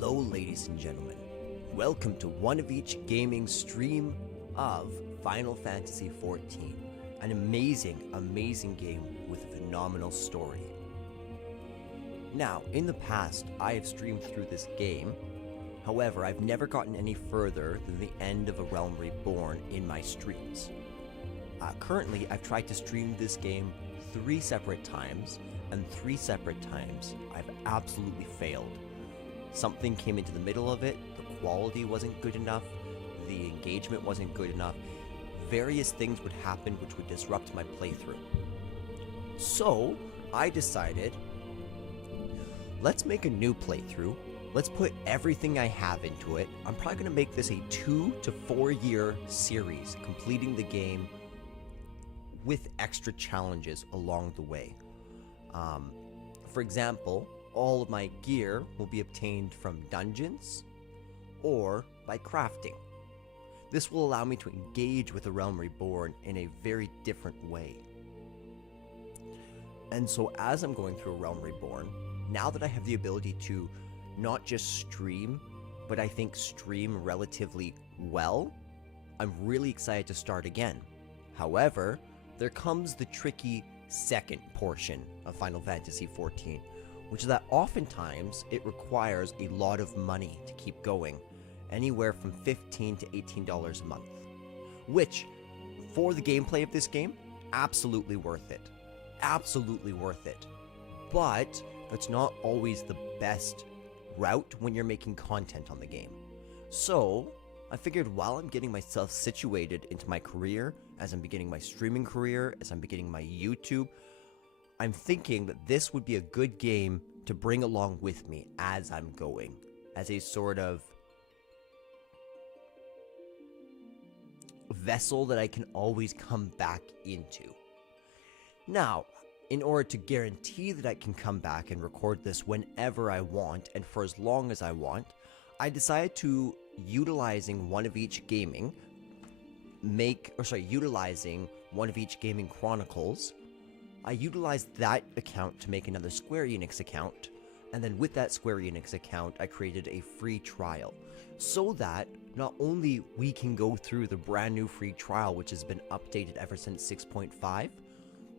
Hello, ladies and gentlemen. Welcome to One of Each Gaming stream of Final Fantasy XIV. An amazing game with a phenomenal story. Now, in the past, I have streamed through this game. However, I've never gotten any further than the end of A Realm Reborn in my streams. Currently, I've tried to stream this game 3 separate times, and 3 separate times I've absolutely failed. Something came into the middle of it, the quality wasn't good enough, the engagement wasn't good enough, various things would happen which would disrupt my playthrough. So, I decided, let's make a new playthrough, let's put everything I have into it. I'm probably going to make this a 2 to 4 year series, completing the game with extra challenges along the way. For example, all of my gear will be obtained from dungeons or by crafting. This will allow me to engage with A Realm Reborn in a very different way. And so as I'm going through A Realm Reborn, now that I have the ability to not just stream, but I think stream relatively well, I'm really excited to start again. However, there comes the tricky second portion of Final Fantasy XIV, which is that oftentimes it requires a lot of money to keep going, anywhere from $15 to $18 a month, which, for the gameplay of this game, absolutely worth it. Absolutely worth it. But that's not always the best route when you're making content on the game. So, I figured while I'm getting myself situated into my career, as I'm beginning my streaming career, as I'm beginning my YouTube, I'm thinking that this would be a good game to bring along with me as I'm going, as a sort of vessel that I can always come back into. Now, in order to guarantee that I can come back and record this whenever I want and for as long as I want, I decided to, utilizing One of Each Gaming, utilizing One of Each Gaming Chronicles, I utilized that account to make another Square Enix account, and then with that Square Enix account, I created a free trial, so that not only we can go through the brand new free trial, which has been updated ever since 6.5,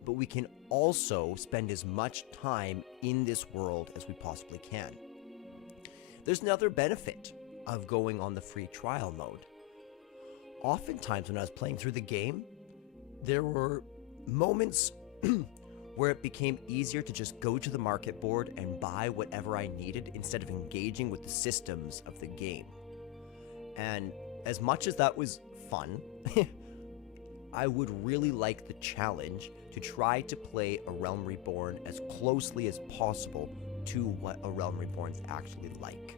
but we can also spend as much time in this world as we possibly can. There's another benefit of going on the free trial mode. Oftentimes when I was playing through the game, there were moments where it became easier to just go to the market board and buy whatever I needed instead of engaging with the systems of the game. And as much as that was fun, I would really like the challenge to try to play A Realm Reborn as closely as possible to what A Realm Reborn is actually like.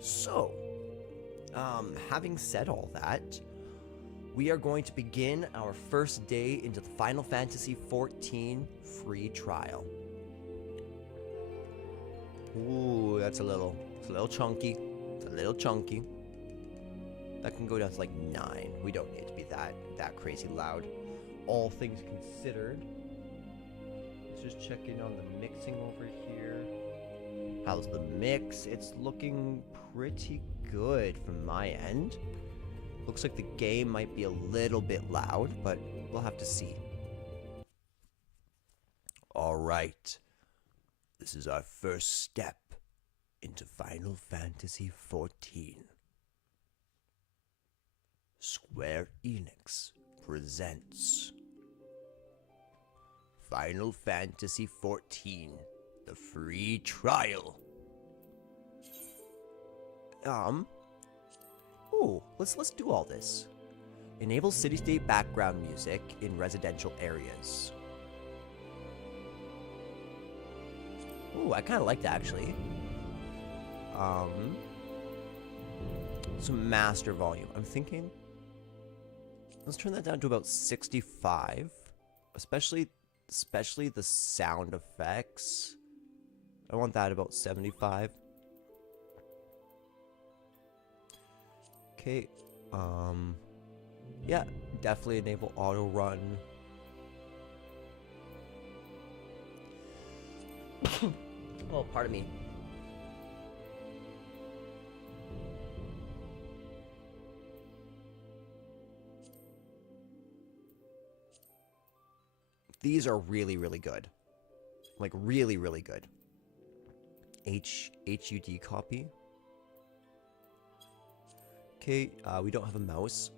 So, having said all that, we are going to begin our first day into the Final Fantasy XIV free trial. Ooh, it's a little chunky. It's a little chunky. That can go down to like 9. We don't need to be that crazy loud. All things considered. Let's just check in on the mixing over here. How's the mix? It's looking pretty good from my end. Looks like the game might be a little bit loud, but we'll have to see. Alright. This is our first step into Final Fantasy XIV. Square Enix presents Final Fantasy XIV, the free trial. Let's do all this. Enable city-state background music in residential areas. Ooh, I kind of like that actually. Some master volume. I'm thinking, let's turn that down to about 65. Especially the sound effects. I want that about 75. Okay, yeah, definitely enable auto run. Oh, pardon me. These are really, really good. Like, really, really good. HUD copy. Okay, we don't have a mouse.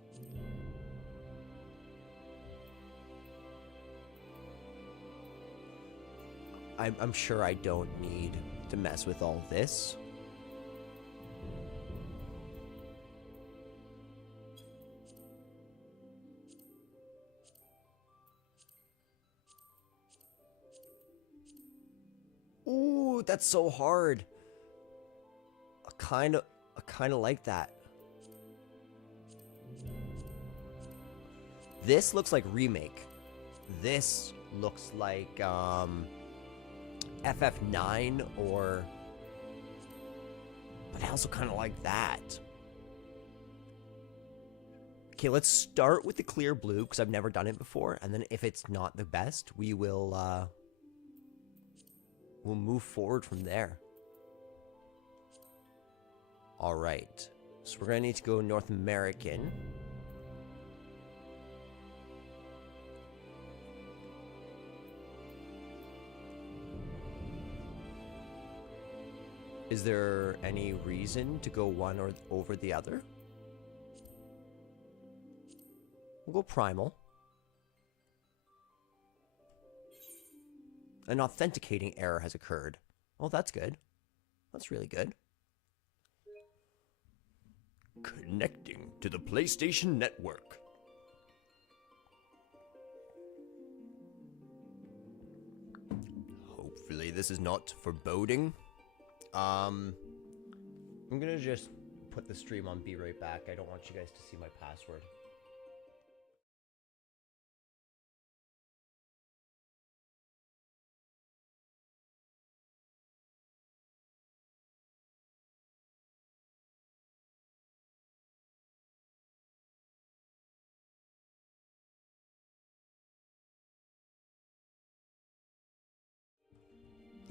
I'm sure I don't need to mess with all this. Ooh, that's so hard. I kind of like that. This looks like remake. This looks like FF9 or... But I also kind of like that. Okay, let's start with the clear blue because I've never done it before, and then if it's not the best, we will we'll move forward from there. All right, so we're gonna need to go North American. Is there any reason to go one or over the other? We'll go primal. An authenticating error has occurred. Oh, that's good. That's really good. Connecting to the PlayStation Network. Hopefully this is not foreboding. I'm gonna just put the stream on Be Right Back. I don't want you guys to see my password.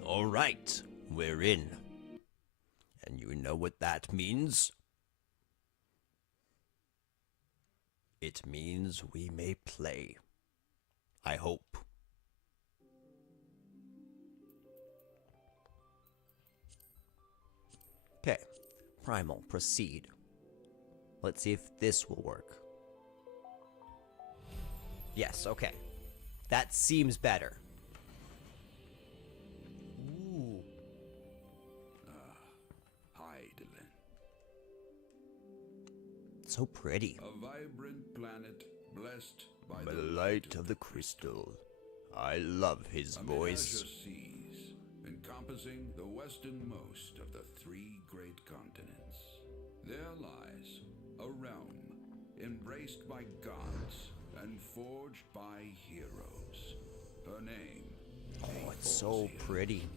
All right, we're in. And you know what that means? It means we may play. I hope. Okay, primal, proceed. Let's see if this will work. Yes, okay. That seems better. Ooh. Heidelin. So pretty. A vibrant planet blessed by By the light of the crystal. I love his voice. Azure seas, encompassing the westernmost of the 3 great continents. There lies a realm embraced by gods and forged by heroes. Her name. Oh, it's so pretty.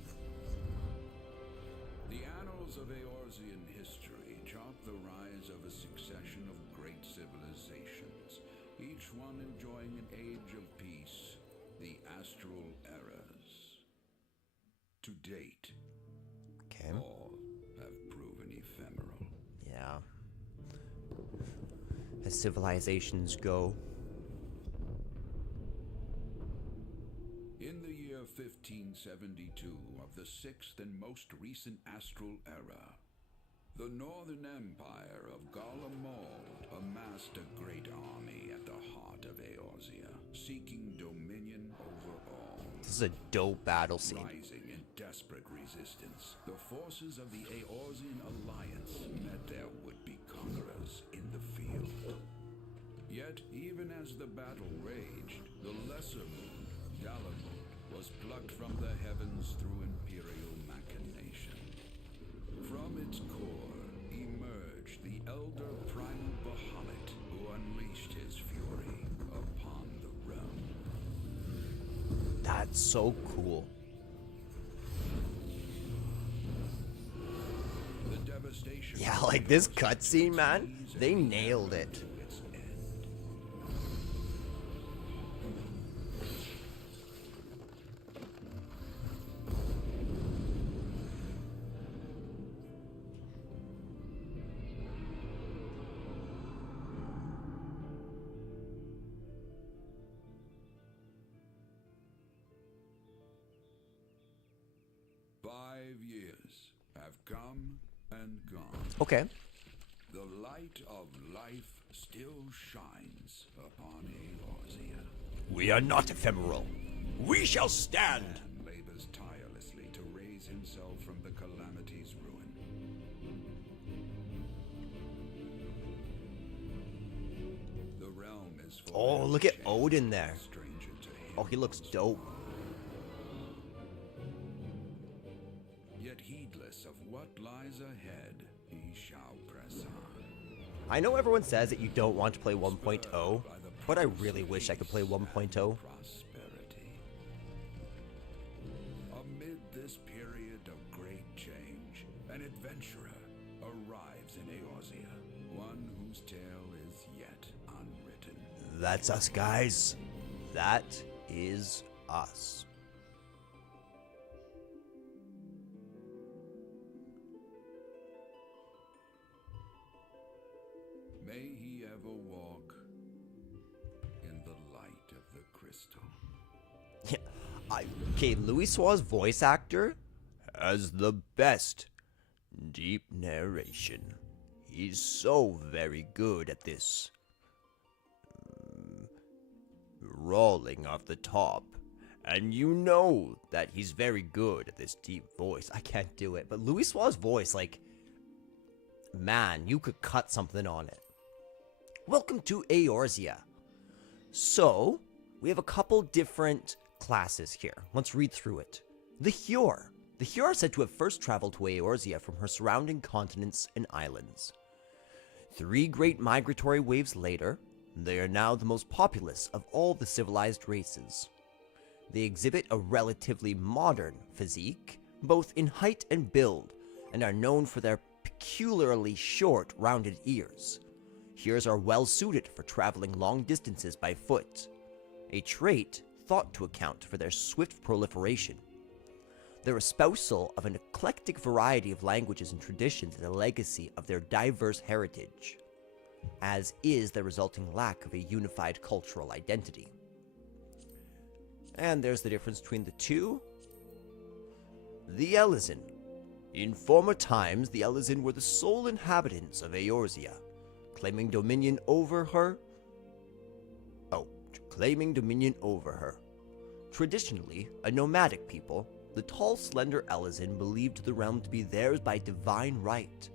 The annals of Eorzean history chart the rise of a succession of great civilizations, each one enjoying an age of peace, the astral eras. To date, Okay. all have proven ephemeral. Yeah. As civilizations go. In the year 1572 of the 6th and most recent astral era, the Northern Empire of Garlemald amassed a great army at the heart of Eorzea, seeking dominion over all. This is a dope battle scene. Rising in desperate resistance, the forces of the Eorzean Alliance met their would-be conquerors in the field. Yet, even as the battle raged, the lesser moon, Dalamud, was plucked from the heavens through imperial machination. From its core emerged the elder primal Bahamut, who unleashed his fury upon the realm. That's so cool. The devastation. Yeah, like this cutscene, man. They nailed it. have come and gone. Okay. The light of life still shines upon Eorzea. We are not ephemeral. We shall stand. Man labors tirelessly to raise himself from the calamity's ruin. The realm is full. Oh, look at Odin there. Stranger to him. Oh, he looks dope. Yet heedless of what lies ahead, he shall press on. I know everyone says that you don't want to play 1.0, but I really wish I could play 1.0. Prosperity. Amid this period of great change, an adventurer arrives in Eorzea, one whose tale is yet unwritten. That's us, guys. That is us. May he ever walk in the light of the crystal. Yeah, okay, Louis Suar's voice actor has the best deep narration. He's so very good at this. Rolling off the top. And you know that he's very good at this deep voice. I can't do it. But Louis Suar's voice, like, man, you could cut something on it. Welcome to Eorzea. So, we have a couple different classes here. Let's read through it. The Hjor. The Hjor are said to have first traveled to Eorzea from her surrounding continents and islands. 3 great migratory waves later, they are now the most populous of all the civilized races. They exhibit a relatively modern physique, both in height and build, and are known for their peculiarly short, rounded ears. Hjors are well suited for traveling long distances by foot, a trait thought to account for their swift proliferation. Their espousal of an eclectic variety of languages and traditions is a legacy of their diverse heritage, as is the resulting lack of a unified cultural identity. And there's the difference between the two. The Elezen. In former times, the Elezen were the sole inhabitants of Eorzea, claiming dominion over her. Traditionally, a nomadic people, the tall, slender Elezen believed the realm to be theirs by divine right.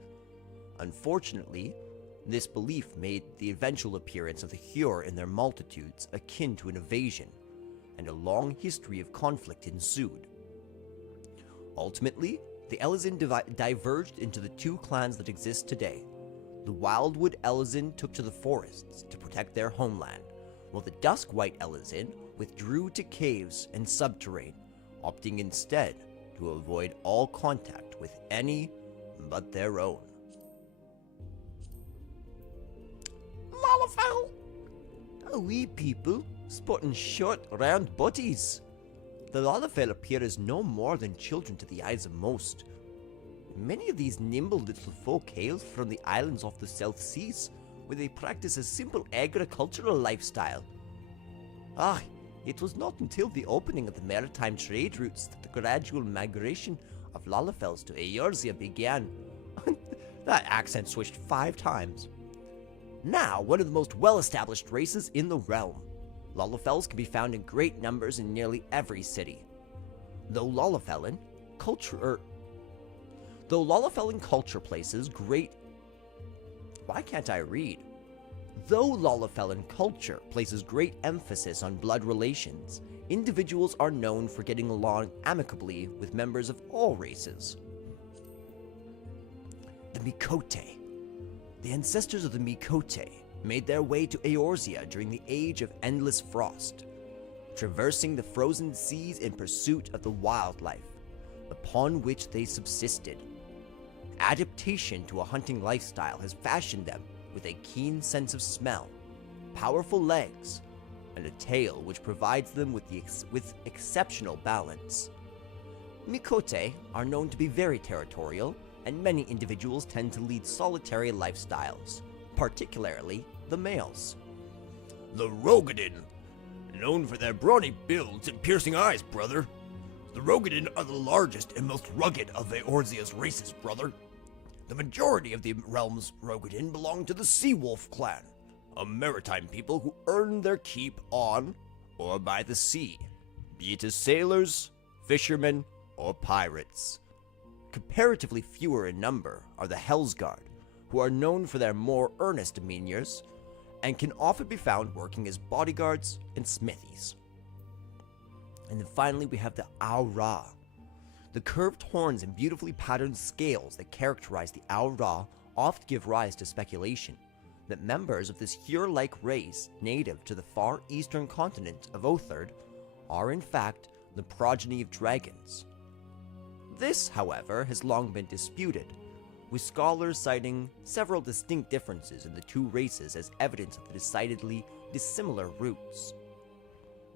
Unfortunately, this belief made the eventual appearance of the Hjor in their multitudes akin to an invasion, and a long history of conflict ensued. Ultimately, the Elezen diverged into the 2 clans that exist today. The Wildwood Elezen took to the forests to protect their homeland, while the Duskwhite Elezen withdrew to caves and subterrane, opting instead to avoid all contact with any but their own. Lalafell! A wee people, sporting short, round bodies. The Lalafell appear as no more than children to the eyes of most. Many of these nimble little folk hail from the islands off the South Seas, where they practice a simple agricultural lifestyle. It was not until the opening of the maritime trade routes that the gradual migration of Lalafells to Eorzea began. That accent switched 5 times. Now, one of the most well-established races in the realm, Lalafells can be found in great numbers in nearly every city. Though Lalafellan culture places great... Why can't I read? Though Lalafellan culture places great emphasis on blood relations, individuals are known for getting along amicably with members of all races. The Mikote. The ancestors of the Mikote made their way to Eorzea during the Age of Endless Frost, traversing the frozen seas in pursuit of the wildlife, upon which they subsisted. Adaptation to a hunting lifestyle has fashioned them with a keen sense of smell, powerful legs, and a tail which provides them with exceptional balance. Mikote are known to be very territorial, and many individuals tend to lead solitary lifestyles, particularly the males. The Rogadin, known for their brawny builds and piercing eyes, brother. The Rogadin are the largest and most rugged of Eorzea's races, brother. The majority of the realm's Rogadin belong to the Seawolf clan, a maritime people who earn their keep on or by the sea, be it as sailors, fishermen, or pirates. Comparatively fewer in number are the Hellsguard, who are known for their more earnest demeanors and can often be found working as bodyguards and smithies. And then finally we have the Aura. The curved horns and beautifully patterned scales that characterize the Aura often give rise to speculation that members of this Hyur-like race native to the far eastern continent of Othard are in fact the progeny of dragons. This, however, has long been disputed, with scholars citing several distinct differences in the two races as evidence of the decidedly dissimilar roots.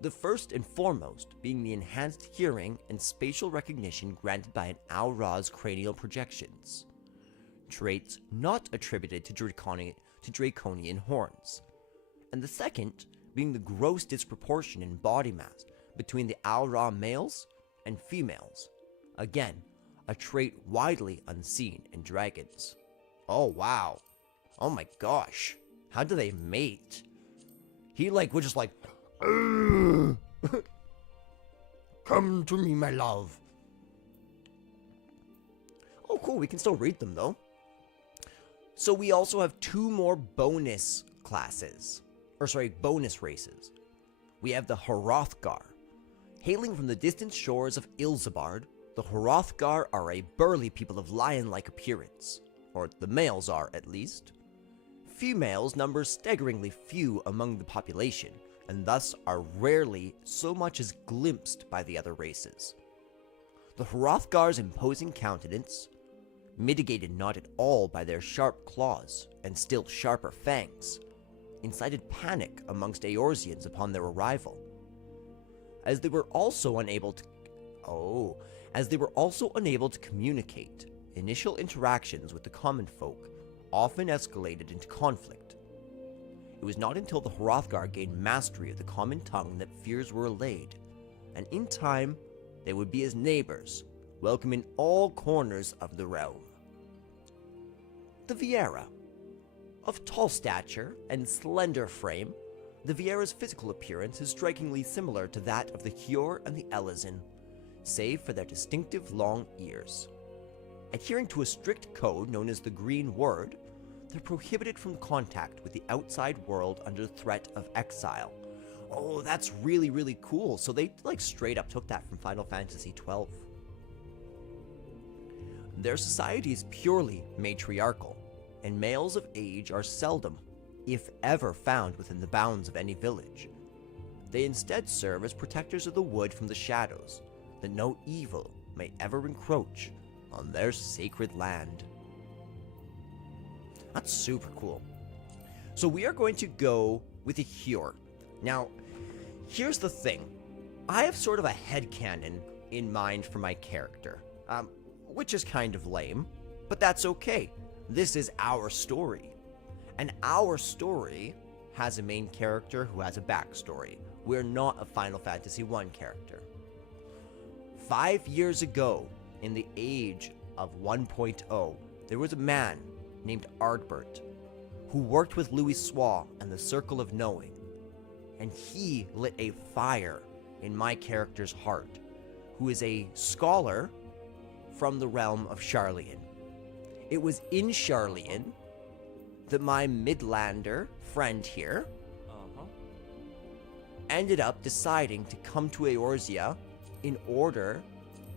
The first and foremost being the enhanced hearing and spatial recognition granted by an Aura's cranial projections, traits not attributed to draconian horns, and the second being the gross disproportion in body mass between the Aura males and females, again, a trait widely unseen in dragons. Oh wow, oh my gosh, how do they mate? He would just come to me, my love. Oh cool, we can still read them though. So we also have two more bonus races. We have the Hrothgar. Hailing from the distant shores of Ilsabard, the Hrothgar are a burly people of lion-like appearance, or the males are at least. Females number staggeringly few among the population, and thus are rarely so much as glimpsed by the other races. The Hrothgar's imposing countenance, mitigated not at all by their sharp claws and still sharper fangs, incited panic amongst Eorzeans upon their arrival. As they were also unable to communicate, initial interactions with the common folk often escalated into conflict. It was not until the Hrothgar gained mastery of the common tongue that fears were allayed, and in time they would be as neighbors, welcome in all corners of the realm. The Viera. Of tall stature and slender frame, the Viera's physical appearance is strikingly similar to that of the Hyur and the Elizin, save for their distinctive long ears. Adhering to a strict code known as the Green Word, they're prohibited from contact with the outside world under threat of exile. Oh, that's really, really cool. So they straight up took that from Final Fantasy XII. Their society is purely matriarchal, and males of age are seldom, if ever, found within the bounds of any village. They instead serve as protectors of the wood from the shadows, that no evil may ever encroach on their sacred land. That's super cool. So we are going to go with a Hyur. Now, here's the thing. I have sort of a headcanon in mind for my character, which is kind of lame, but that's okay. This is our story. And our story has a main character who has a backstory. We're not a Final Fantasy I character. 5 years ago, in the age of 1.0, there was a man named Ardbert who worked with Louis Soir and the Circle of Knowing, and he lit a fire in my character's heart, who is a scholar from the realm of Sharlayan. It was in Sharlayan that my Midlander friend here ended up deciding to come to Eorzea in order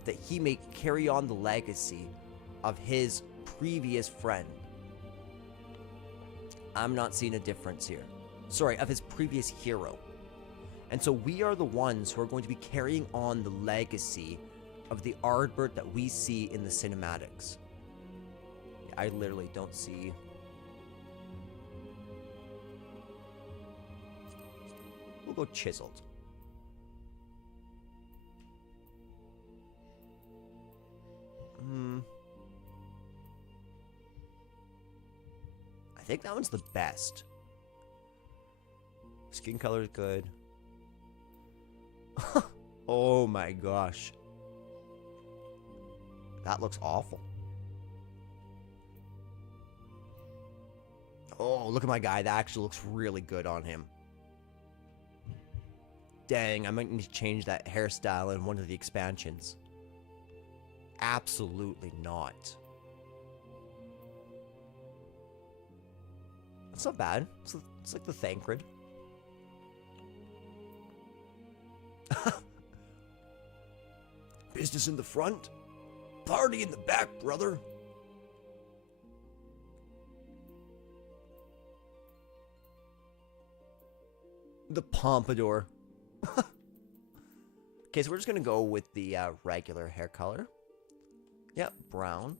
that he may carry on the legacy of his previous friend. I'm not seeing a difference here. Sorry, of his previous hero. And so we are the ones who are going to be carrying on the legacy of the Ardbert that we see in the cinematics. I literally don't see... We'll go chiseled. I think that one's the best. Skin color is good. Oh my gosh. That looks awful. Oh, look at my guy. That actually looks really good on him. Dang, I might need to change that hairstyle in one of the expansions. Absolutely not. It's not bad. It's like the Thancred. Business in the front, party in the back, brother. The pompadour. Okay, so we're just gonna go with the regular hair color. Yep, brown.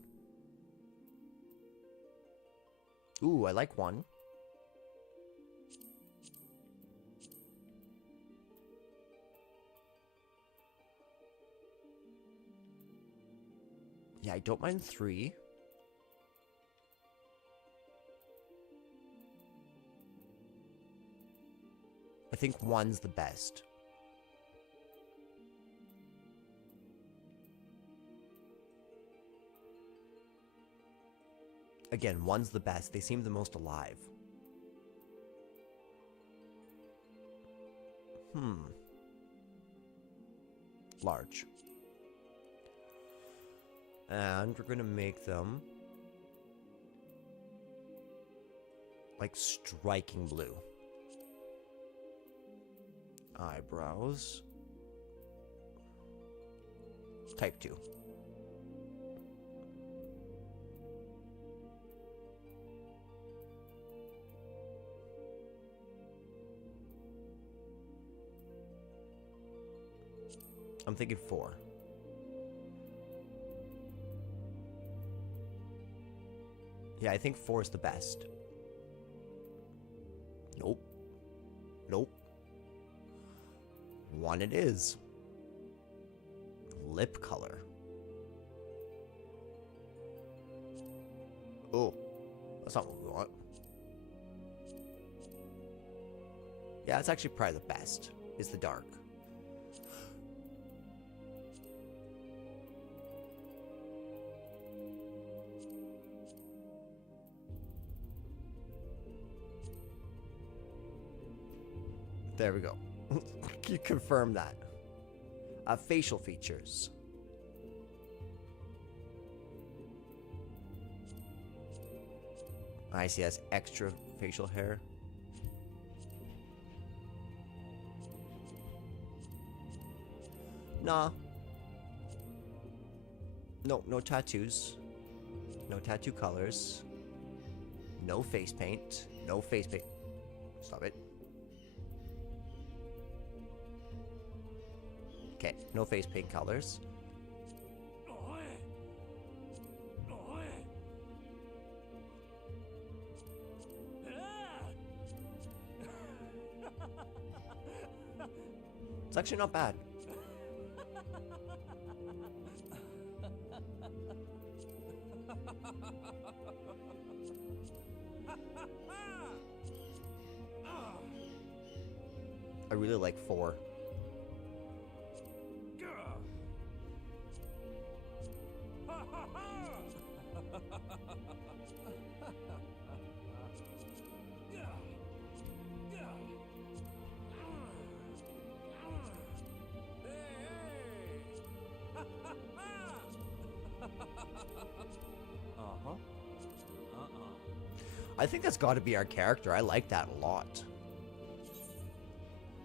Ooh, I like one. Yeah, I don't mind 3. I think 1's the best. Again, 1's the best. They seem the most alive. Large. And we're gonna make them like striking blue. Eyebrows. Type 2. I'm thinking 4. Yeah, I think 4 is the best. Nope. Nope. 1 it is. Lip color. Oh, that's not what we want. Yeah, it's actually probably the best, is the dark. There we go. You confirm that. Facial features. I see, has extra facial hair. Nah. No, no tattoos. No tattoo colors. No face paint. No face paint. Stop it. Okay, no face paint colors. It's actually not bad. I really like 4. I think that's got to be our character. I like that a lot.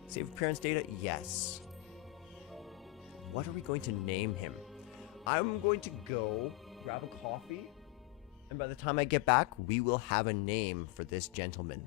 Save appearance data? Yes. What are we going to name him? I'm going to go grab a coffee, and by the time I get back, we will have a name for this gentleman.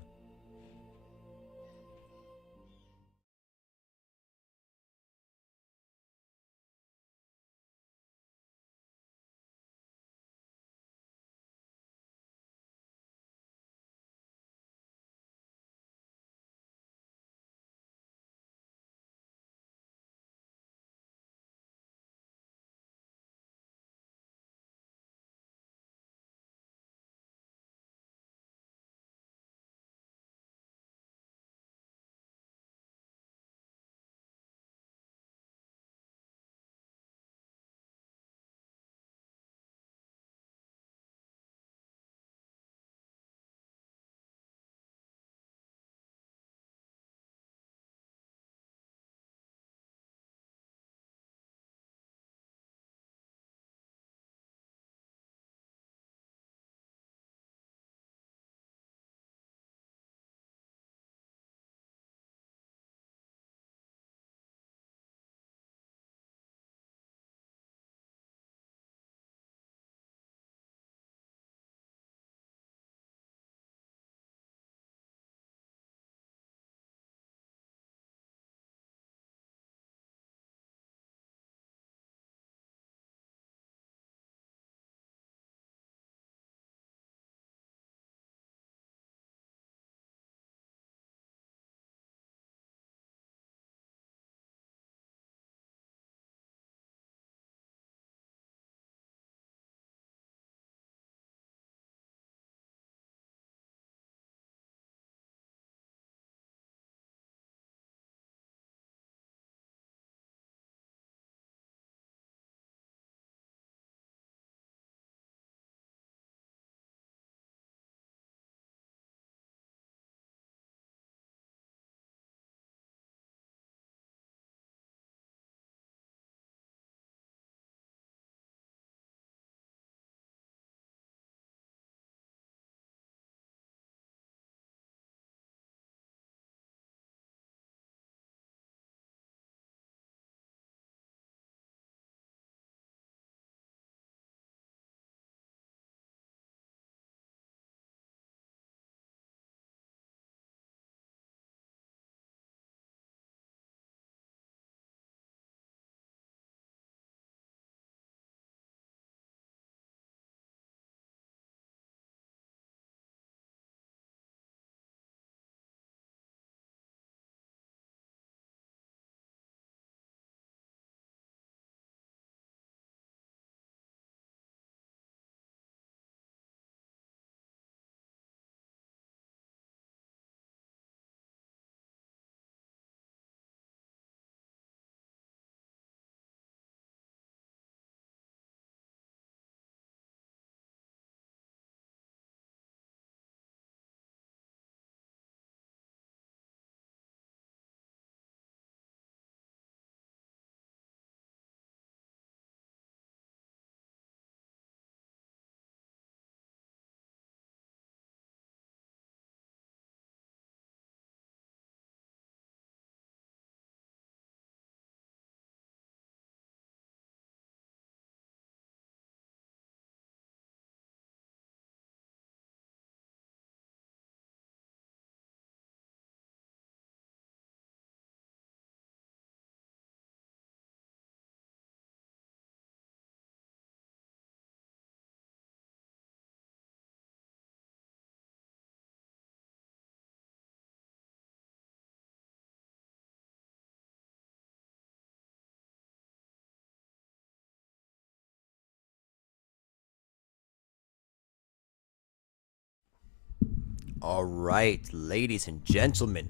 All right, ladies and gentlemen,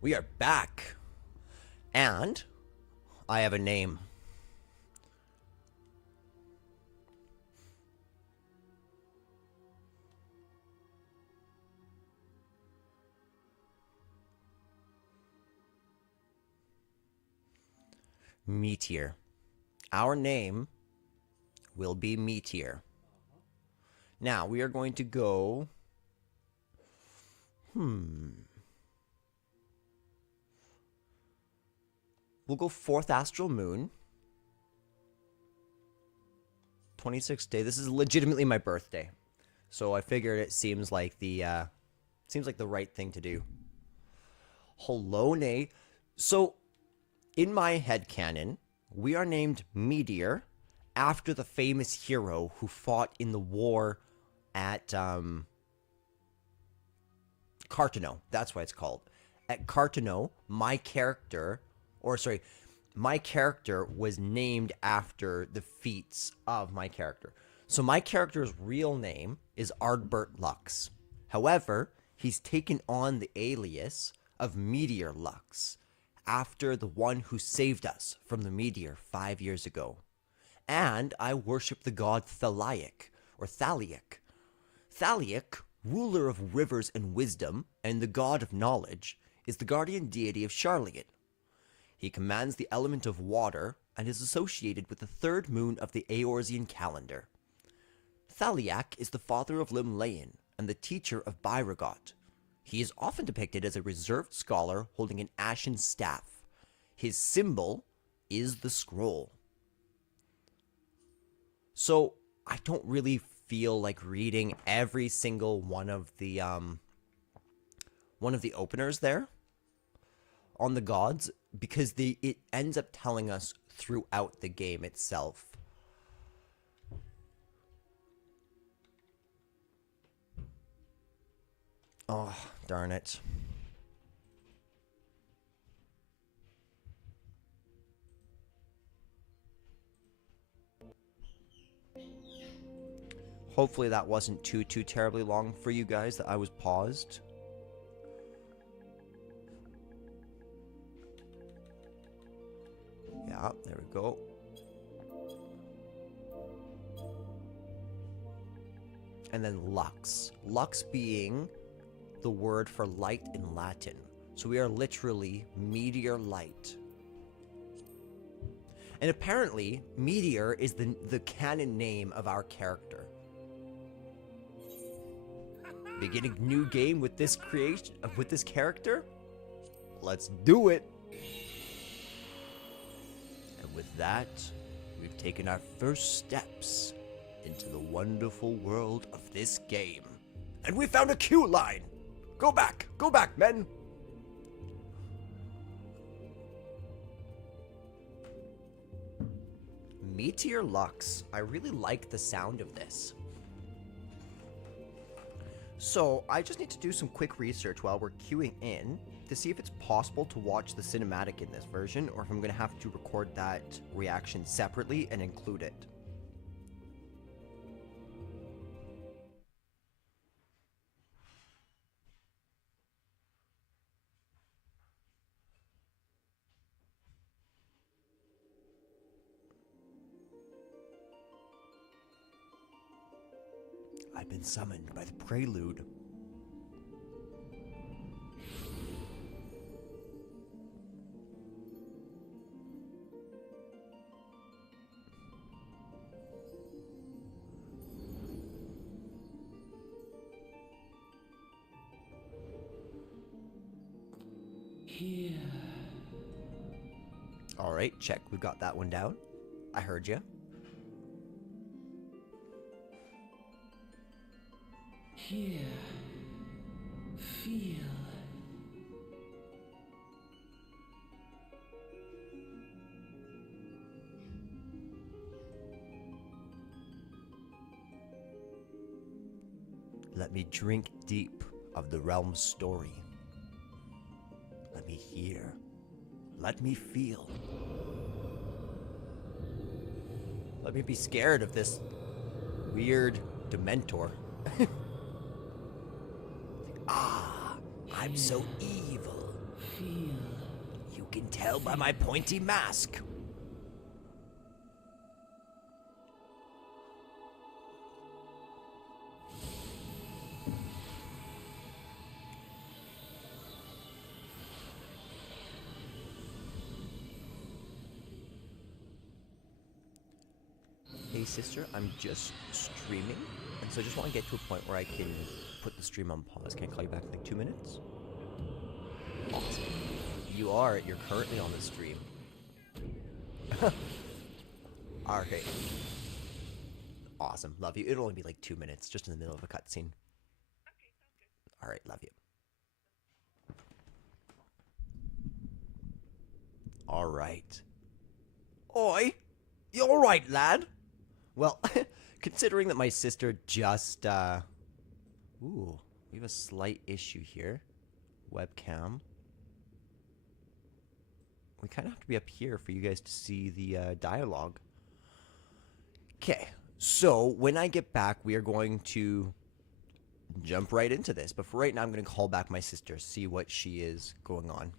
we are back. And I have a name. Meteor. Our name will be Meteor. Now, we are going to go... We'll go 4th Astral Moon. 26th day. This is legitimately my birthday. So I figured it seems like the right thing to do. Holone. So, in my headcanon, we are named Meteor after the famous hero who fought in the war at Cartano. That's why it's called. At Cartano, my character was named after the feats of my character. So my character's real name is Ardbert Lux. However, he's taken on the alias of Meteor Lux after the one who saved us from the meteor 5 years ago. And I worship the god Thaliak, or Thaliak. Thaliak, ruler of rivers and wisdom, and the god of knowledge, is the guardian deity of Charlian. He commands the element of water and is associated with the third moon of the Eorzean calendar. Thaliak is the father of Limlayan and the teacher of Byragot. He is often depicted as a reserved scholar holding an ashen staff. His symbol is the scroll. So, I don't really feel like reading every single one of the openers there on the gods, because it ends up telling us throughout the game itself. Oh, darn it. Hopefully that wasn't too terribly long for you guys, that I was paused. Yeah, there we go. And then lux. Lux being the word for light in Latin. So we are literally meteor light. And apparently, Meteor is the canon name of our character. Beginning new game with this character? Let's do it! And with that, we've taken our first steps into the wonderful world of this game. And we found a queue line! Go back, men! Meteor Lux. I really like the sound of this. So, I just need to do some quick research while we're queuing in to see if it's possible to watch the cinematic in this version, or if I'm going to have to record that reaction separately and include it. I've been summoned by the prelude. Here. All right, check. We've got that one down. I heard you. Here. Feel. Let me drink deep of the realm's story. Let me hear. Let me feel. Let me be scared of this weird Dementor. Ah! I'm so evil. Feel. You can tell by my pointy mask. Hey sister, I'm just streaming, and so I just want to get to a point where I can put the stream on pause. Can I call you back in like 2 minutes? Awesome. You're currently on the stream. Alright. Awesome, love you. It'll only be like 2 minutes, just in the middle of a cutscene. Alright, love you. Alright. Oi! You alright, lad? Well, considering that my sister just, Ooh, we have a slight issue here. Webcam. We kind of have to be up here for you guys to see the dialogue. Okay, so when I get back, we are going to jump right into this. But for right now, I'm going to call back my sister, see what she is going on.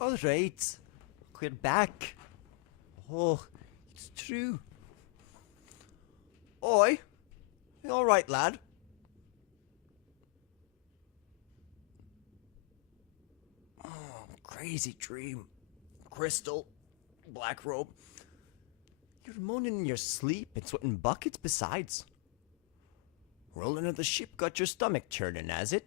Alright. We're back. Oh, it's true. Oi. You alright, lad? Oh, crazy dream. Crystal. Black robe. You're moaning in your sleep and sweating buckets besides. Rolling of the ship got your stomach churning, has it?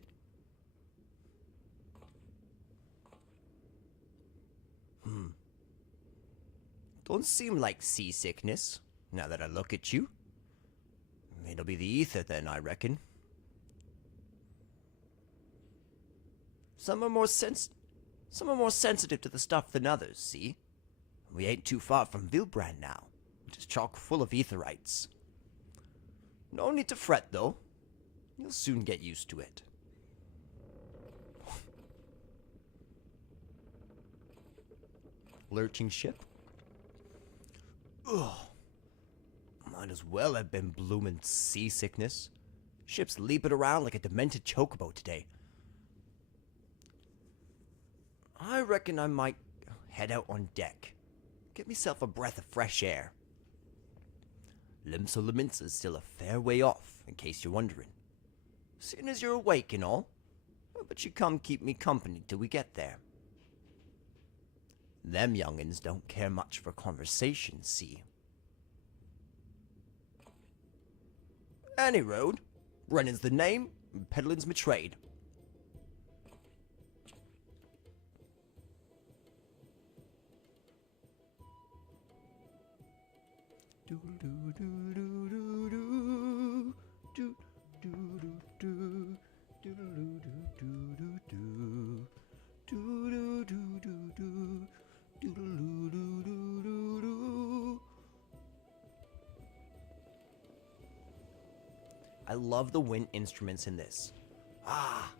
Don't seem like seasickness, now that I look at you. It'll be the ether then, I reckon. Some are more sensitive to the stuff than others, see? We ain't too far from Vilbrand now, which is chock full of etherites. No need to fret, though. You'll soon get used to it. Lurching ship? Ugh. Might as well have been bloomin' seasickness. Ship's leaping around like a demented chocobo today. I reckon I might head out on deck. Get myself a breath of fresh air. Limsa Lominsa's still a fair way off, in case you're wondering. Seeing as you're awake and all, but you come keep me company till we get there. Them young'uns don't care much for conversation, see? Any road. Running's the name, and peddling's my trade. I love the wind instruments in this. Ah,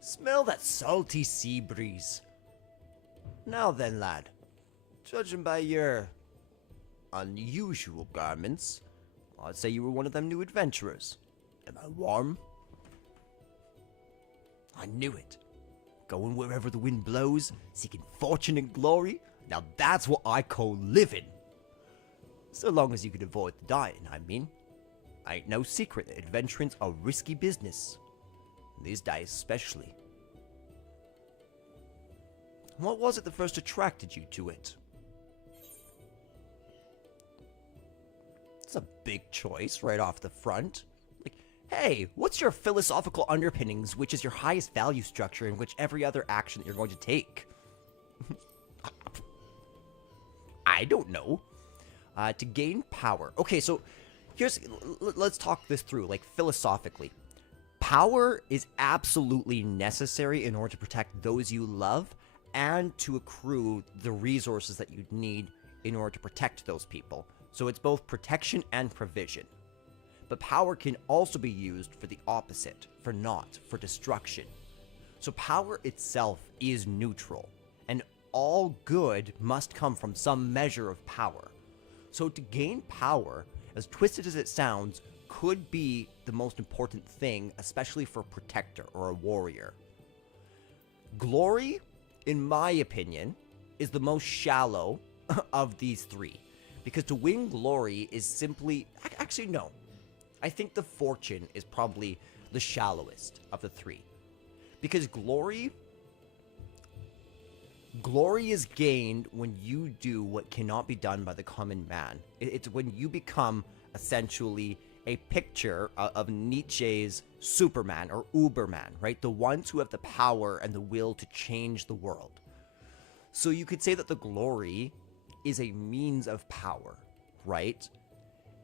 smell that salty sea breeze. Now then, lad, judging by your unusual garments, I'd say you were one of them new adventurers. Am I warm? I knew it. Going wherever the wind blows, seeking fortune and glory, now that's what I call living. So long as you can avoid the dying, I mean. Ain't no secret that adventuring's a risky business. These days especially. What was it that first attracted you to it? It's a big choice right off the front. Like, hey, what's your philosophical underpinnings, which is your highest value structure in which every other action that you're going to take? I don't know. To gain power. Okay, so let's talk this through, like, philosophically. Power is absolutely necessary in order to protect those you love and to accrue the resources that you need in order to protect those people. So it's both protection and provision. But power can also be used for the opposite, for naught, for destruction. So power itself is neutral, and all good must come from some measure of power. So to gain power, as twisted as it sounds, could be the most important thing, especially for a protector or a warrior. Glory, in my opinion, is the most shallow of these three. Because to win glory is simply... Actually, no. I think the fortune is probably the shallowest of the three. Because glory is gained when you do what cannot be done by the common man. It's when you become essentially a picture of Nietzsche's Superman or Uberman, right? The ones who have the power and the will to change the world. So you could say that the glory is a means of power, right?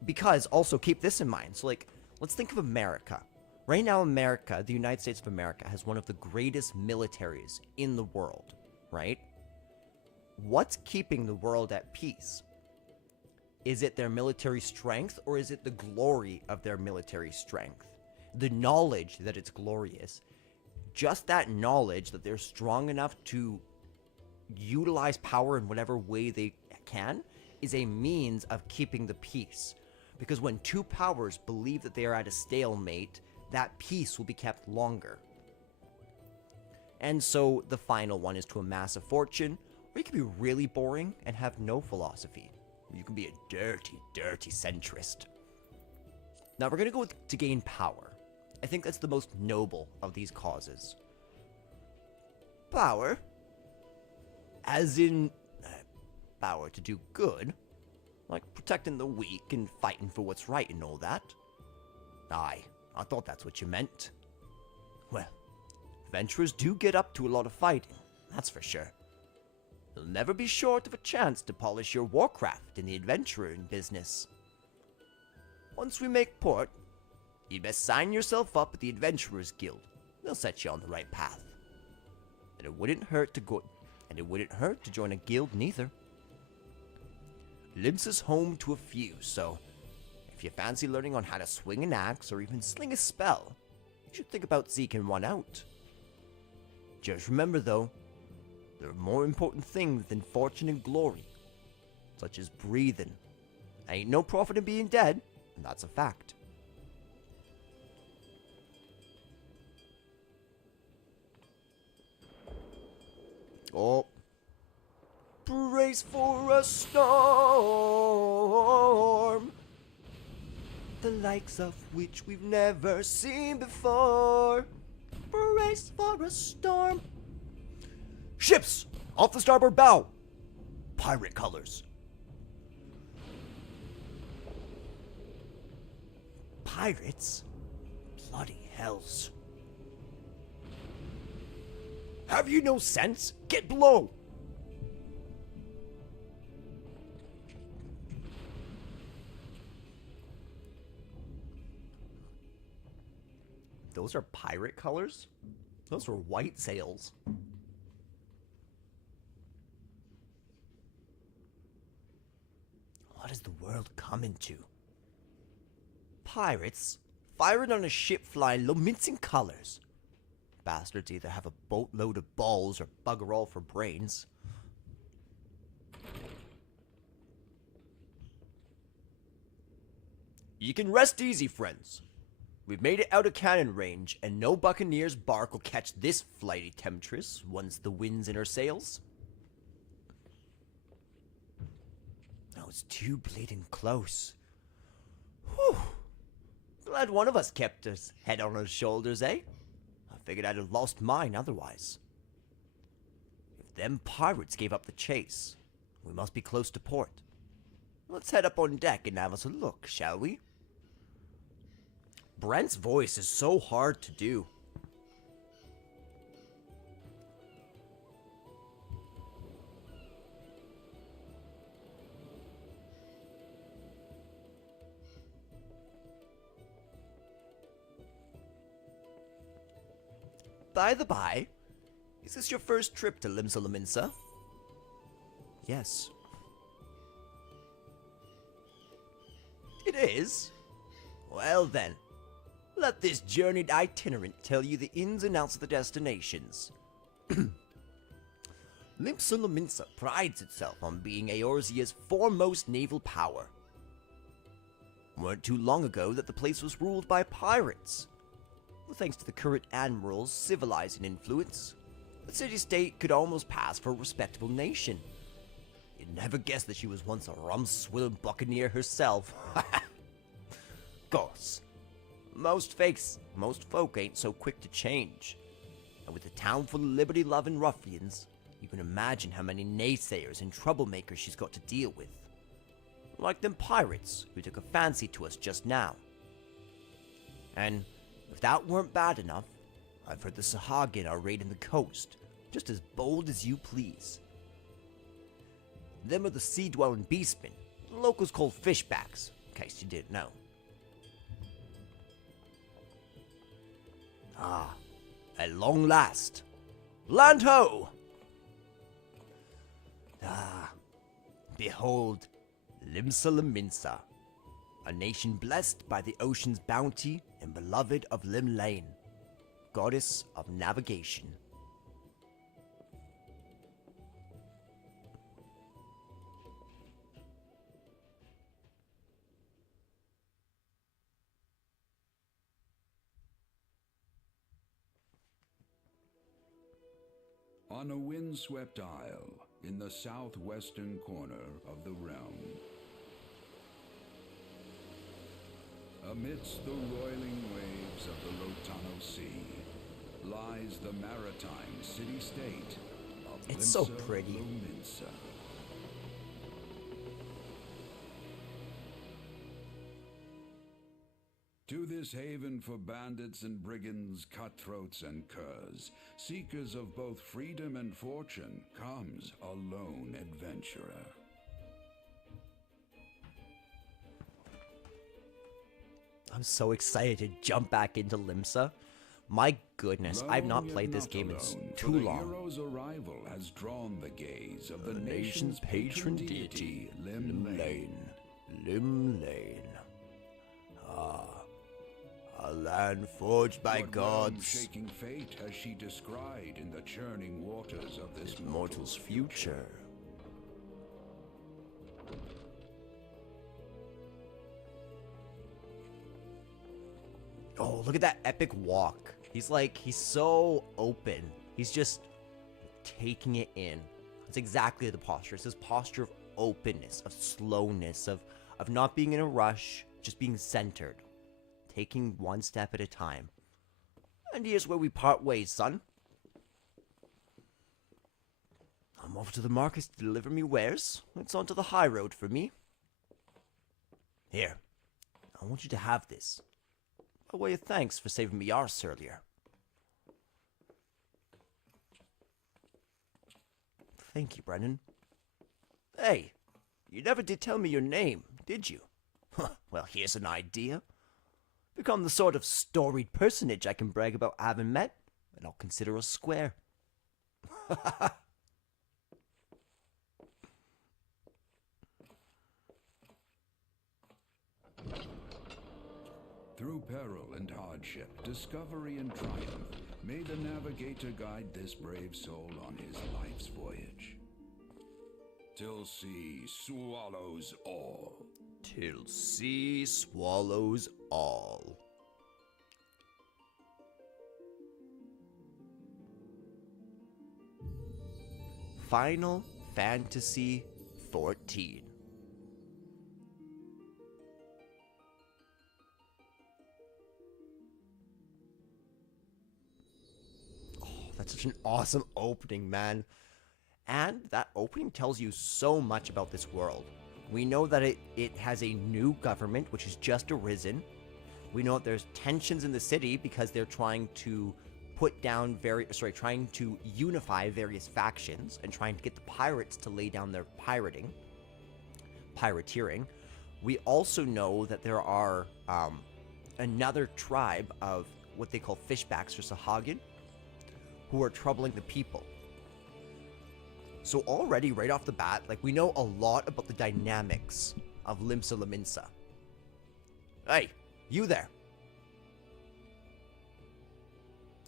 Because, also, keep this in mind. So, like, let's think of America. Right now, America, the United States of America, has one of the greatest militaries in the world, right? What's keeping the world at peace? Is it their military strength, or is it the glory of their military strength? The knowledge that it's glorious. Just that knowledge that they're strong enough to utilize power in whatever way they can is a means of keeping the peace. Because when two powers believe that they are at a stalemate, that peace will be kept longer. And so the final one is to amass a fortune. Or you can be really boring and have no philosophy. You can be a dirty, dirty centrist. Now we're going to go to gain power. I think that's the most noble of these causes. Power? As in, power to do good. Like protecting the weak and fighting for what's right and all that. Aye, I thought that's what you meant. Well, adventurers do get up to a lot of fighting, that's for sure. You'll never be short of a chance to polish your warcraft in the adventuring business. Once we make port, you'd best sign yourself up at the Adventurers Guild. They'll set you on the right path. And it wouldn't hurt to join a guild neither. Limsa's home to a few, so if you fancy learning on how to swing an axe or even sling a spell, you should think about seeking one out. Just remember though, there are more important things than fortune and glory, such as breathing. Ain't no profit in being dead, and that's a fact. Oh. Brace for a storm, the likes of which we've never seen before. Brace for a storm. Ships! Off the starboard bow! Pirate colors. Pirates? Bloody hells. Have you no sense? Get below! Those are pirate colors? Those were white sails. What is the world coming to? Pirates firing on a ship flying Lominsa colors. Bastards either have a boatload of balls or bugger all for brains. You can rest easy, friends. We've made it out of cannon range, and no buccaneer's bark will catch this flighty temptress once the wind's in her sails. That was too bleeding close. Whew. Glad one of us kept his head on his shoulders, eh? I figured I'd have lost mine otherwise. If them pirates gave up the chase, we must be close to port. Let's head up on deck and have us a look, shall we? Brent's voice is so hard to do. By the by, is this your first trip to Limsa Lominsa? Yes. It is? Well then, let this journeyed itinerant tell you the ins and outs of the destinations. Limsa Lominsa prides itself on being Eorzea's foremost naval power. Weren't too long ago that the place was ruled by pirates. Well, thanks to the current admiral's civilizing influence, the city-state could almost pass for a respectable nation. You'd never guess that she was once a rum-swilling buccaneer herself. Goss. Most folk ain't so quick to change. And with a town full of liberty-loving ruffians, you can imagine how many naysayers and troublemakers she's got to deal with. Like them pirates who took a fancy to us just now. And if that weren't bad enough, I've heard the Sahagin are raiding the coast, just as bold as you please. Them are the sea-dwelling beastmen, the locals call fishbacks, in case you didn't know. Ah, at long last. Land ho! Ah, behold, Limsa Lominsa, a nation blessed by the ocean's bounty and beloved of Limlane, goddess of navigation. On a windswept isle, in the southwestern corner of the realm. Amidst the roiling waves of the Lotano Sea lies the maritime city-state of It's so Limsa pretty. Lominsa. To this haven for bandits and brigands, cutthroats and curs, seekers of both freedom and fortune, comes a lone adventurer. I'm so excited to jump back into Limsa. My goodness, I've not played this game in too long. The hero's arrival has drawn the gaze of the Nation's patron deity, Limlane. Limlane. Ah, a land forged by What gods. shaking fate has she descried in the churning waters of this Mortal's future. Oh, look at that epic walk. He's so open. He's just taking it in. It's exactly the posture. It's this posture of openness, of slowness, of not being in a rush, just being centered. Taking one step at a time. And here's where we part ways, son. I'm off to the markets to deliver me wares. It's onto the high road for me. Here, I want you to have this. By way of thanks for saving me arse earlier. Thank you, Brennan. Hey, you never did tell me your name, did you? Well, here's an idea. Become the sort of storied personage I can brag about having met, and I'll consider us square. Through peril and hardship, discovery and triumph, may the navigator guide this brave soul on his life's voyage. Till sea swallows all. Till sea swallows all. Final Fantasy 14. That's such an awesome opening, man. And that opening tells you so much about this world. We know that it has a new government, which has just arisen. We know that there's tensions in the city because they're trying to trying to unify various factions and trying to get the pirates to lay down their pirateering. We also know that there are another tribe of what they call fishbacks or Sahagin, who are troubling the people. So already, right off the bat, we know a lot about the dynamics of Limsa Lominsa. Hey, you there.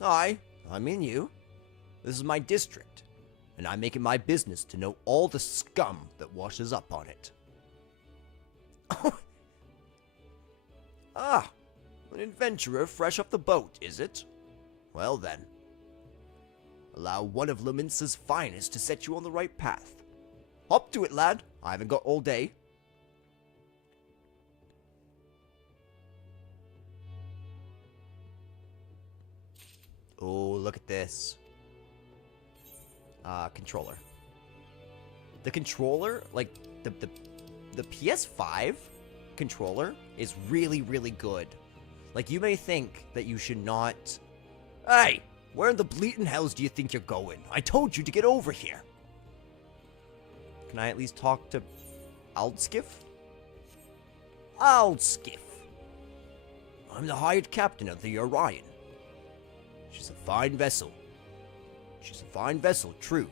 Hi, I mean you. This is my district, and I make it my business to know all the scum that washes up on it. Ah, an adventurer fresh off the boat, is it? Well then. Allow one of Lominsa's finest to set you on the right path. Hop to it, lad. I haven't got all day. Oh, look at this. Controller. The controller, the PS5 controller is really, really good. You may think that you should not... Hey! Where in the bleating hells do you think you're going? I told you to get over here. Can I at least talk to Aldskiff? Aldskiff. I'm the hired captain of the Orion. She's a fine vessel. She's a fine vessel, true,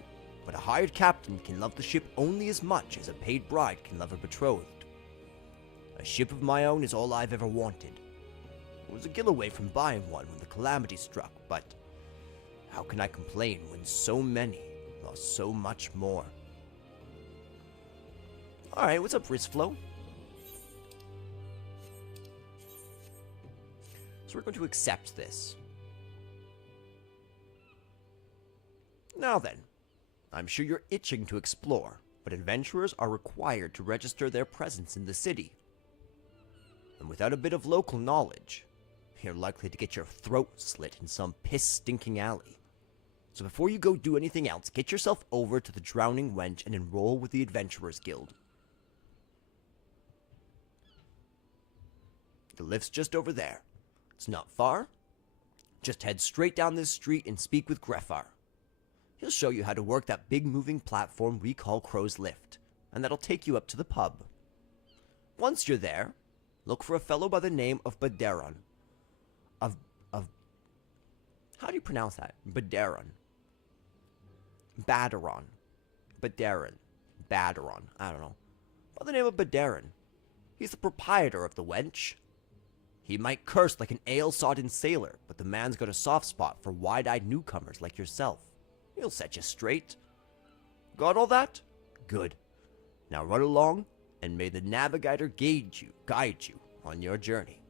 but a hired captain can love the ship only as much as a paid bride can love her betrothed. A ship of my own is all I've ever wanted. I was a gill away from buying one when the calamity struck, but how can I complain when so many lost so much more? Alright, what's up, Risflow? So we're going to accept this. Now then, I'm sure you're itching to explore, but adventurers are required to register their presence in the city. And without a bit of local knowledge, you're likely to get your throat slit in some piss-stinking alley. So before you go do anything else, get yourself over to the Drowning Wench and enroll with the Adventurers Guild. The lift's just over there. It's not far. Just head straight down this street and speak with Greffar. He'll show you how to work that big moving platform we call Crow's Lift, and that'll take you up to the pub. Once you're there, look for a fellow by the name of Baderon. How do you pronounce that? Baderon. Baderon. I don't know. By the name of Baderon. He's the proprietor of the Wench. He might curse like an ale-sodden sailor, but the man's got a soft spot for wide-eyed newcomers like yourself. He'll set you straight. Got all that? Good. Now run along, and may the navigator guide you on your journey.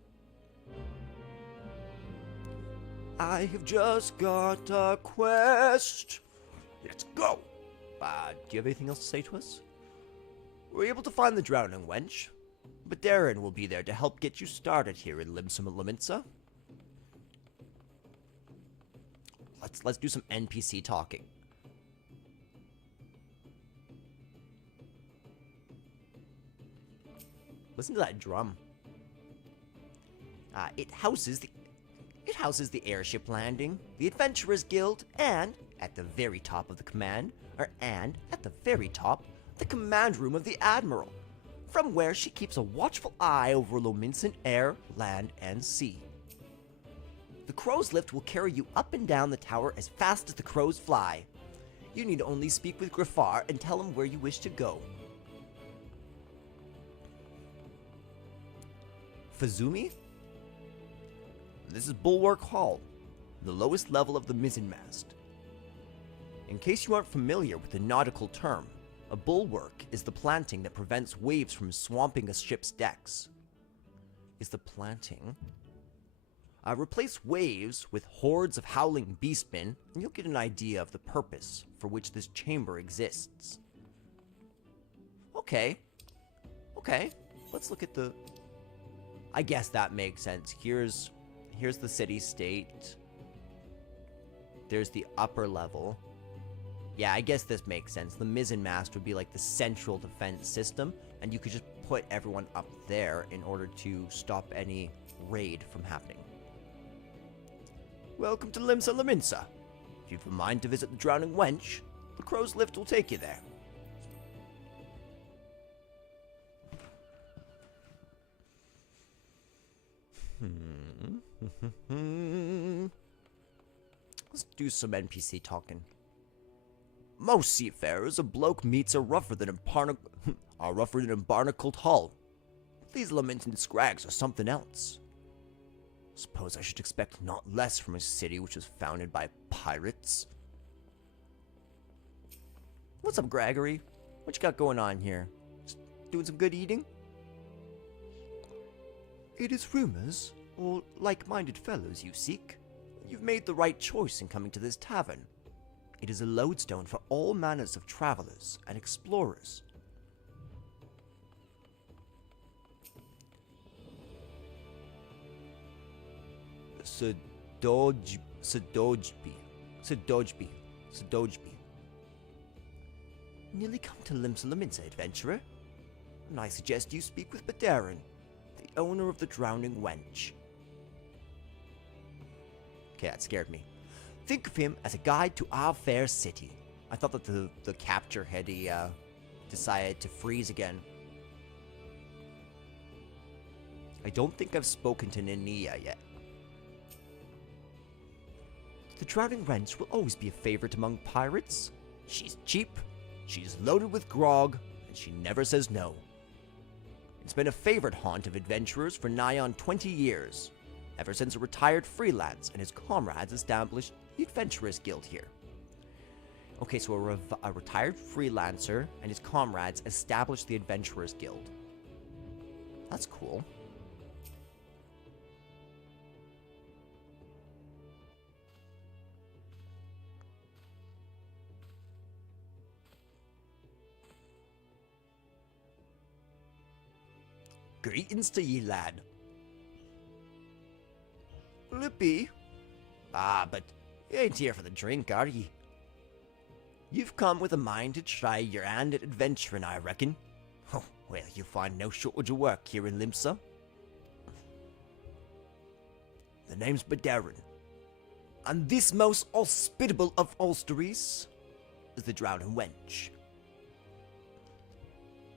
I have just got a quest. Let's go. Do you have anything else to say to us? We're able to find the Drowning Wench, but Darren will be there to help get you started here in Limsa Lominsa. Let's do some NPC talking. Listen to that drum. It houses the airship landing, the Adventurers Guild, and at the very top of the command room of the Admiral, from where she keeps a watchful eye over Lominsan air, land, and sea. The Crow's Lift will carry you up and down the tower as fast as the crows fly. You need only speak with Greffar and tell him where you wish to go. Fazumi? This is Bulwark Hall, the lowest level of the mizzenmast. In case you aren't familiar with the nautical term, a bulwark is the planting that prevents waves from swamping a ship's decks. Replace waves with hordes of howling beastmen, and you'll get an idea of the purpose for which this chamber exists. Okay. Let's look at the... I guess that makes sense. Here's the city-state. There's the upper level. Yeah, I guess this makes sense. The mizzenmast would be like the central defense system, and you could just put everyone up there in order to stop any raid from happening. Welcome to Limsa Lominsa. If you've a mind to visit the Drowning Wench, the Crow's Lift will take you there. Let's do some NPC talking. Most seafarers, a bloke meets are rougher than a barnacled hull. These Lominsan scrags are something else. Suppose I should expect not less from a city which was founded by pirates. What's up, Gregory? What you got going on here? Just doing some good eating? It is rumors, or like-minded fellows you seek. You've made the right choice in coming to this tavern. It is a lodestone for all manners of travelers and explorers. Sadojbi. Nearly come to Limsa Lominsa, adventurer. And I suggest you speak with Baderon, the owner of the Drowning Wench. Okay, that scared me. Think of him as a guide to our fair city. I thought that the capture had decided to freeze again. I don't think I've spoken to Nania yet. The Drowning Wench will always be a favorite among pirates. She's cheap, she's loaded with grog, and she never says no. It's been a favorite haunt of adventurers for nigh on 20 years, ever since a retired freelance and his comrades established the Adventurers Guild here. Okay, so a retired freelancer and his comrades established the Adventurers Guild. That's cool. Greetings to ye, lad. Lippy? Ah, but you ain't here for the drink, are ye? You've come with a mind to try your hand at adventuring, I reckon. Oh, well, you'll find no shortage of work here in Limsa. The name's Badarin, and this most hospitable of Ulsteries is the Drowning Wench.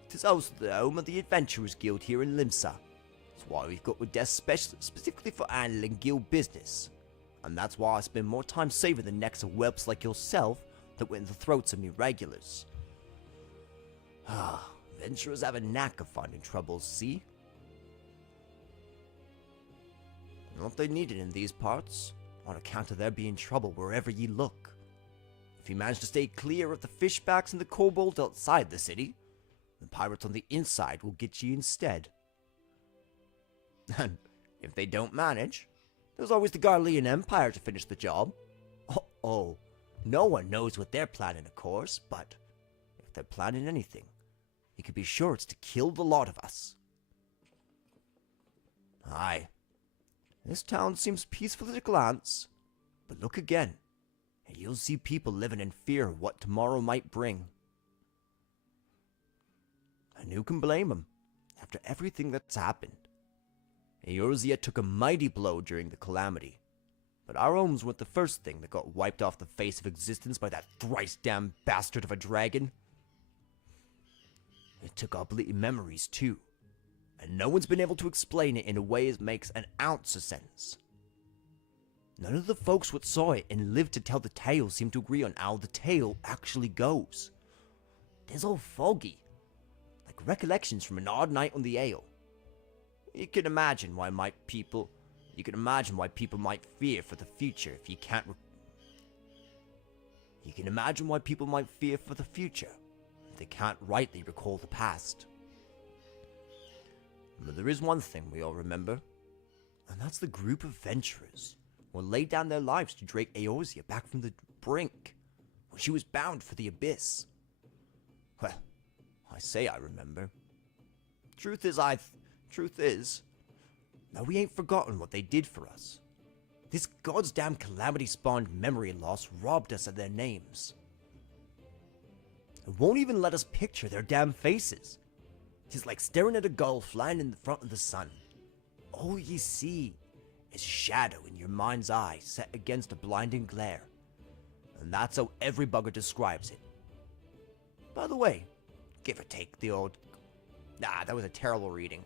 'Tis also the home of the Adventurers Guild here in Limsa. That's why we've got a desk specifically for handling guild business. And that's why I spend more time saving the necks of whelps like yourself than in the throats of me regulars. Ah, adventurers have a knack of finding troubles, see? Not they need it in these parts, on account of there being trouble wherever ye look. If you manage to stay clear of the fishbacks and the kobolds outside the city, the pirates on the inside will get you instead. And if they don't manage, there's always the Garlean Empire to finish the job. Oh, no one knows what they're planning, of course, but if they're planning anything, you can be sure it's to kill the lot of us. Aye, this town seems peaceful at a glance, but look again, and you'll see people living in fear of what tomorrow might bring. And who can blame them, after everything that's happened? Eorzea took a mighty blow during the calamity, but our homes weren't the first thing that got wiped off the face of existence by that thrice-damned bastard of a dragon. It took obliterated memories, too, and no one's been able to explain it in a way that makes an ounce of sense. None of the folks what saw it and lived to tell the tale seem to agree on how the tale actually goes. It's all foggy, like recollections from an odd night on the ale. You can imagine why people might fear for the future if you can't. You can imagine why people might fear for the future if they can't rightly recall the past. But there is one thing we all remember, and that's the group of adventurers who laid down their lives to drag Eorzea back from the brink when she was bound for the abyss. Well, I say I remember. Truth is, now we ain't forgotten what they did for us. This goddamn calamity-spawned memory loss robbed us of their names. It won't even let us picture their damn faces. It's like staring at a gull flying in the front of the sun. All ye see is shadow in your mind's eye set against a blinding glare. And that's how every bugger describes it. By the way, give or take the old... that was a terrible reading.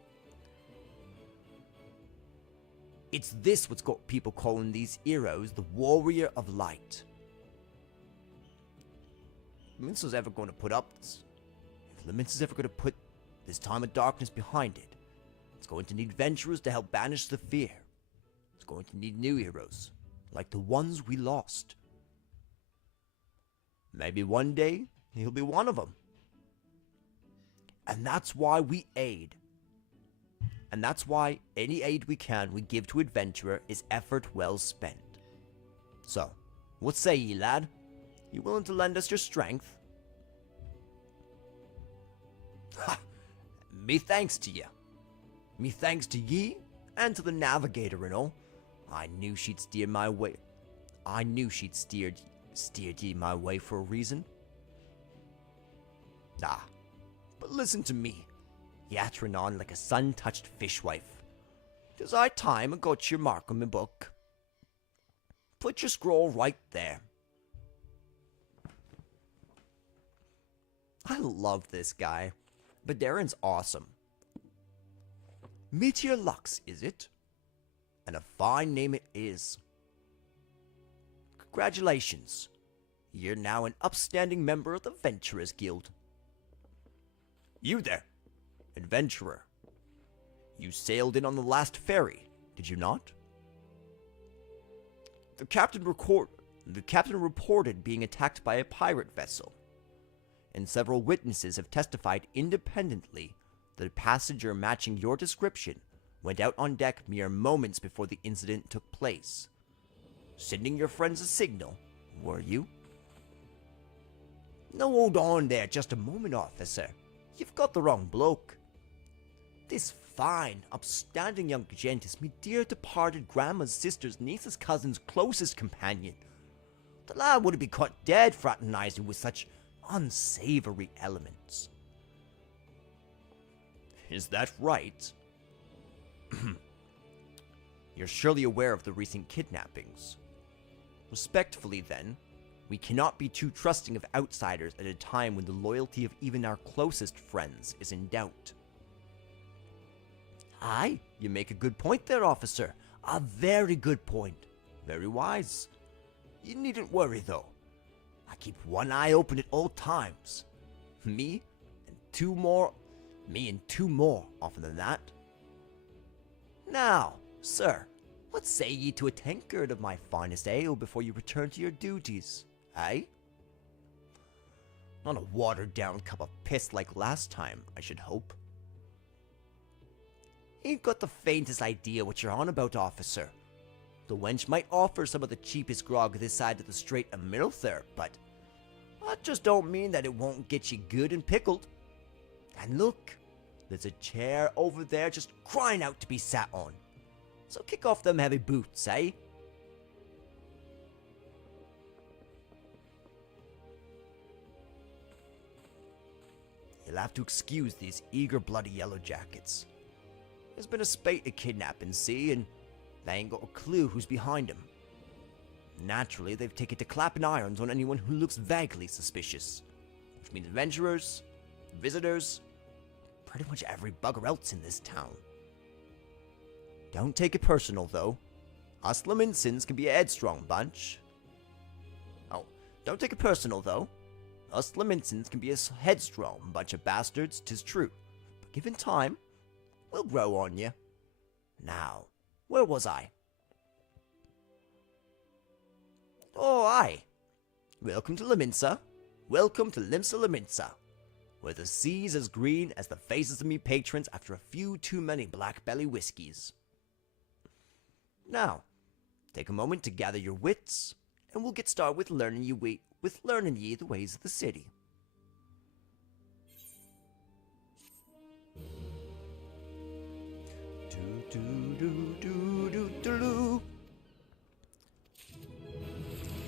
It's this what's got people calling these heroes the Warrior of Light. If Limsa's ever going to put up this, if Limsa's ever going to put this time of darkness behind it, it's going to need adventurers to help banish the fear. It's going to need new heroes, like the ones we lost. Maybe one day, he'll be one of them. And that's why we aid. And that's why any aid we can we give to adventurer is effort well spent. So, what say ye, lad? You willing to lend us your strength? Ha! Me thanks to ye. Me thanks to ye, and to the navigator and all. I knew she'd steer my way. I knew she'd steered ye my way for a reason. Ah, but listen to me, yattering on like a sun-touched fishwife. 'Tis high time I got your mark on me book. Put your scroll right there. I love this guy. Badarin's awesome. Meteor Lux, is it? And a fine name it is. Congratulations. You're now an upstanding member of the Adventurers Guild. You there, adventurer. You sailed in on the last ferry, did you not? The captain reported being attacked by a pirate vessel, and several witnesses have testified independently that a passenger matching your description went out on deck mere moments before the incident took place. Sending your friends a signal, were you? No, hold on there just a moment, officer. You've got the wrong bloke. This fine, upstanding young gent is me dear departed grandma's sister's niece's cousin's closest companion. The lad would be caught dead fraternizing with such unsavory elements. Is that right? You're surely aware of the recent kidnappings. Respectfully, then, we cannot be too trusting of outsiders at a time when the loyalty of even our closest friends is in doubt. Aye, you make a good point there, officer. A very good point. Very wise. You needn't worry, though. I keep one eye open at all times. Me and two more often than that. Now, sir, what say ye to a tankard of my finest ale before you return to your duties, eh? Not a watered-down cup of piss like last time, I should hope. Ain't got the faintest idea what you're on about, officer. The wench might offer some of the cheapest grog this side of the Strait of Middlether, but that just don't mean that it won't get you good and pickled. And look, there's a chair over there just crying out to be sat on. So kick off them heavy boots, eh? You'll have to excuse these eager bloody yellow jackets. There's been a spate of kidnappings, see, and they ain't got a clue who's behind them. Naturally, they've taken to clapping irons on anyone who looks vaguely suspicious, which means adventurers, visitors, pretty much every bugger else in this town. Don't take it personal, though. Us Lominsans can be a headstrong bunch. Oh, don't take it personal, though. Us Lominsans can be a headstrong bunch of bastards, 'tis true. But given time, we'll grow on you. Now, where was I? Oh, aye. Welcome to Lominsa. Welcome to Limsa Lominsa, where the sea's as green as the faces of me patrons after a few too many black belly whiskies. Now, take a moment to gather your wits, and we'll get started with learning ye the ways of the city.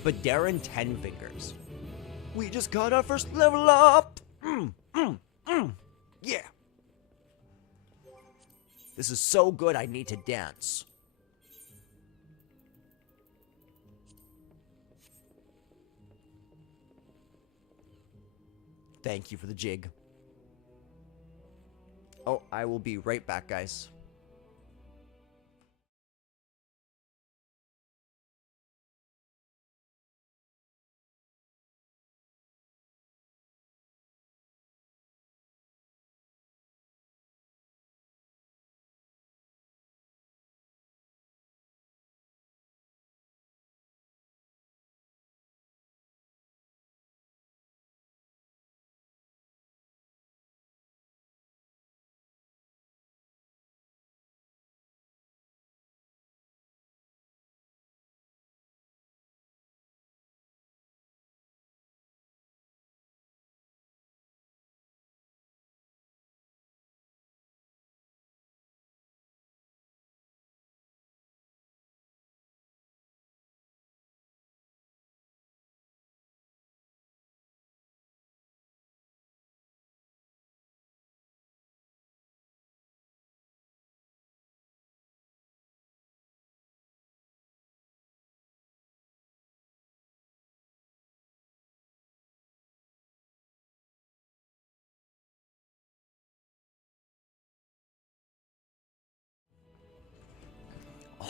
But Darren Ten Fingers, we just got our first level up. Yeah. This is so good I need to dance. Thank you for the jig. Oh, I will be right back, guys.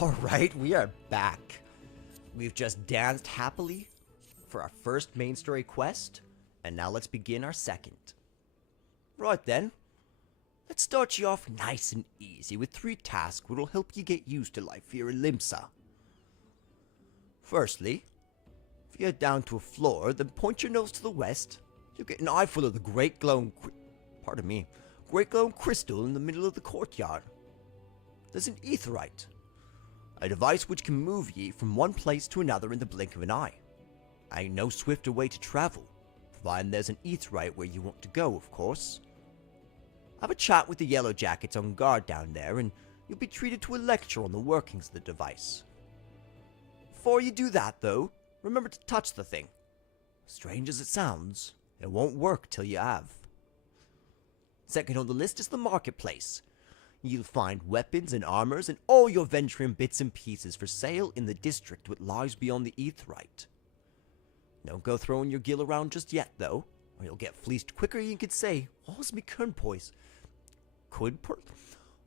Alright, we are back. We've just danced happily for our first main story quest, and now let's begin our second. Right then, let's start you off nice and easy with 3 tasks which will help you get used to life here in Limsa. Firstly, if you head down to a floor, then point your nose to the west, you'll get an eyeful of the great glowing crystal in the middle of the courtyard. There's an aetheryte, a device which can move ye from one place to another in the blink of an eye. Ain't no swifter way to travel, providing there's an aetheryte where you want to go, of course. Have a chat with the Yellow Jackets on guard down there, and you'll be treated to a lecture on the workings of the device. Before you do that, though, remember to touch the thing. Strange as it sounds, it won't work till you have. Second on the list is the marketplace. You'll find weapons and armors and all your Ventrium bits and pieces for sale in the district which lies beyond the Aetheryte. Don't go throwing your gill around just yet, though, or you'll get fleeced quicker than you could say, "Was me coin purse?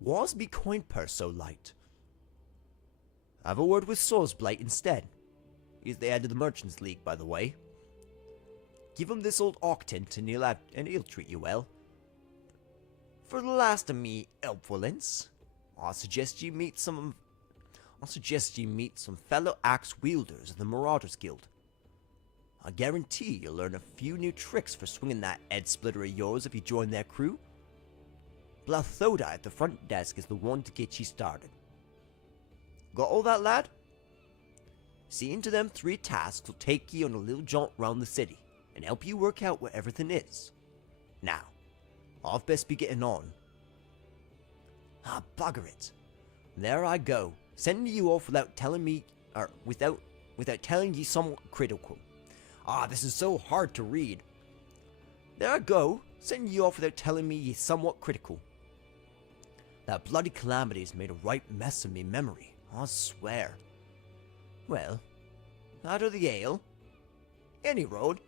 Was me coin purse so light?" Have a word with Sorsblight instead. He's the head of the Merchants League, by the way. Give him this old octant and he'll treat you well. For the last of me helpfulness, I suggest you meet some fellow axe wielders of the Marauders Guild. I guarantee you'll learn a few new tricks for swinging that head splitter of yours if you join their crew. Blathoda at the front desk is the one to get you started. Got all that, lad? Seeing to them 3 tasks will take you on a little jaunt round the city and help you work out where everything is. Now, I've best be getting on. Ah, bugger it. There I go, sending you off without telling me, or without telling you somewhat critical. Ah, this is so hard to read. There I go, sending you off without telling me you're somewhat critical. That bloody calamity's made a right mess of me memory, I swear. Well, out of the ale. Any road.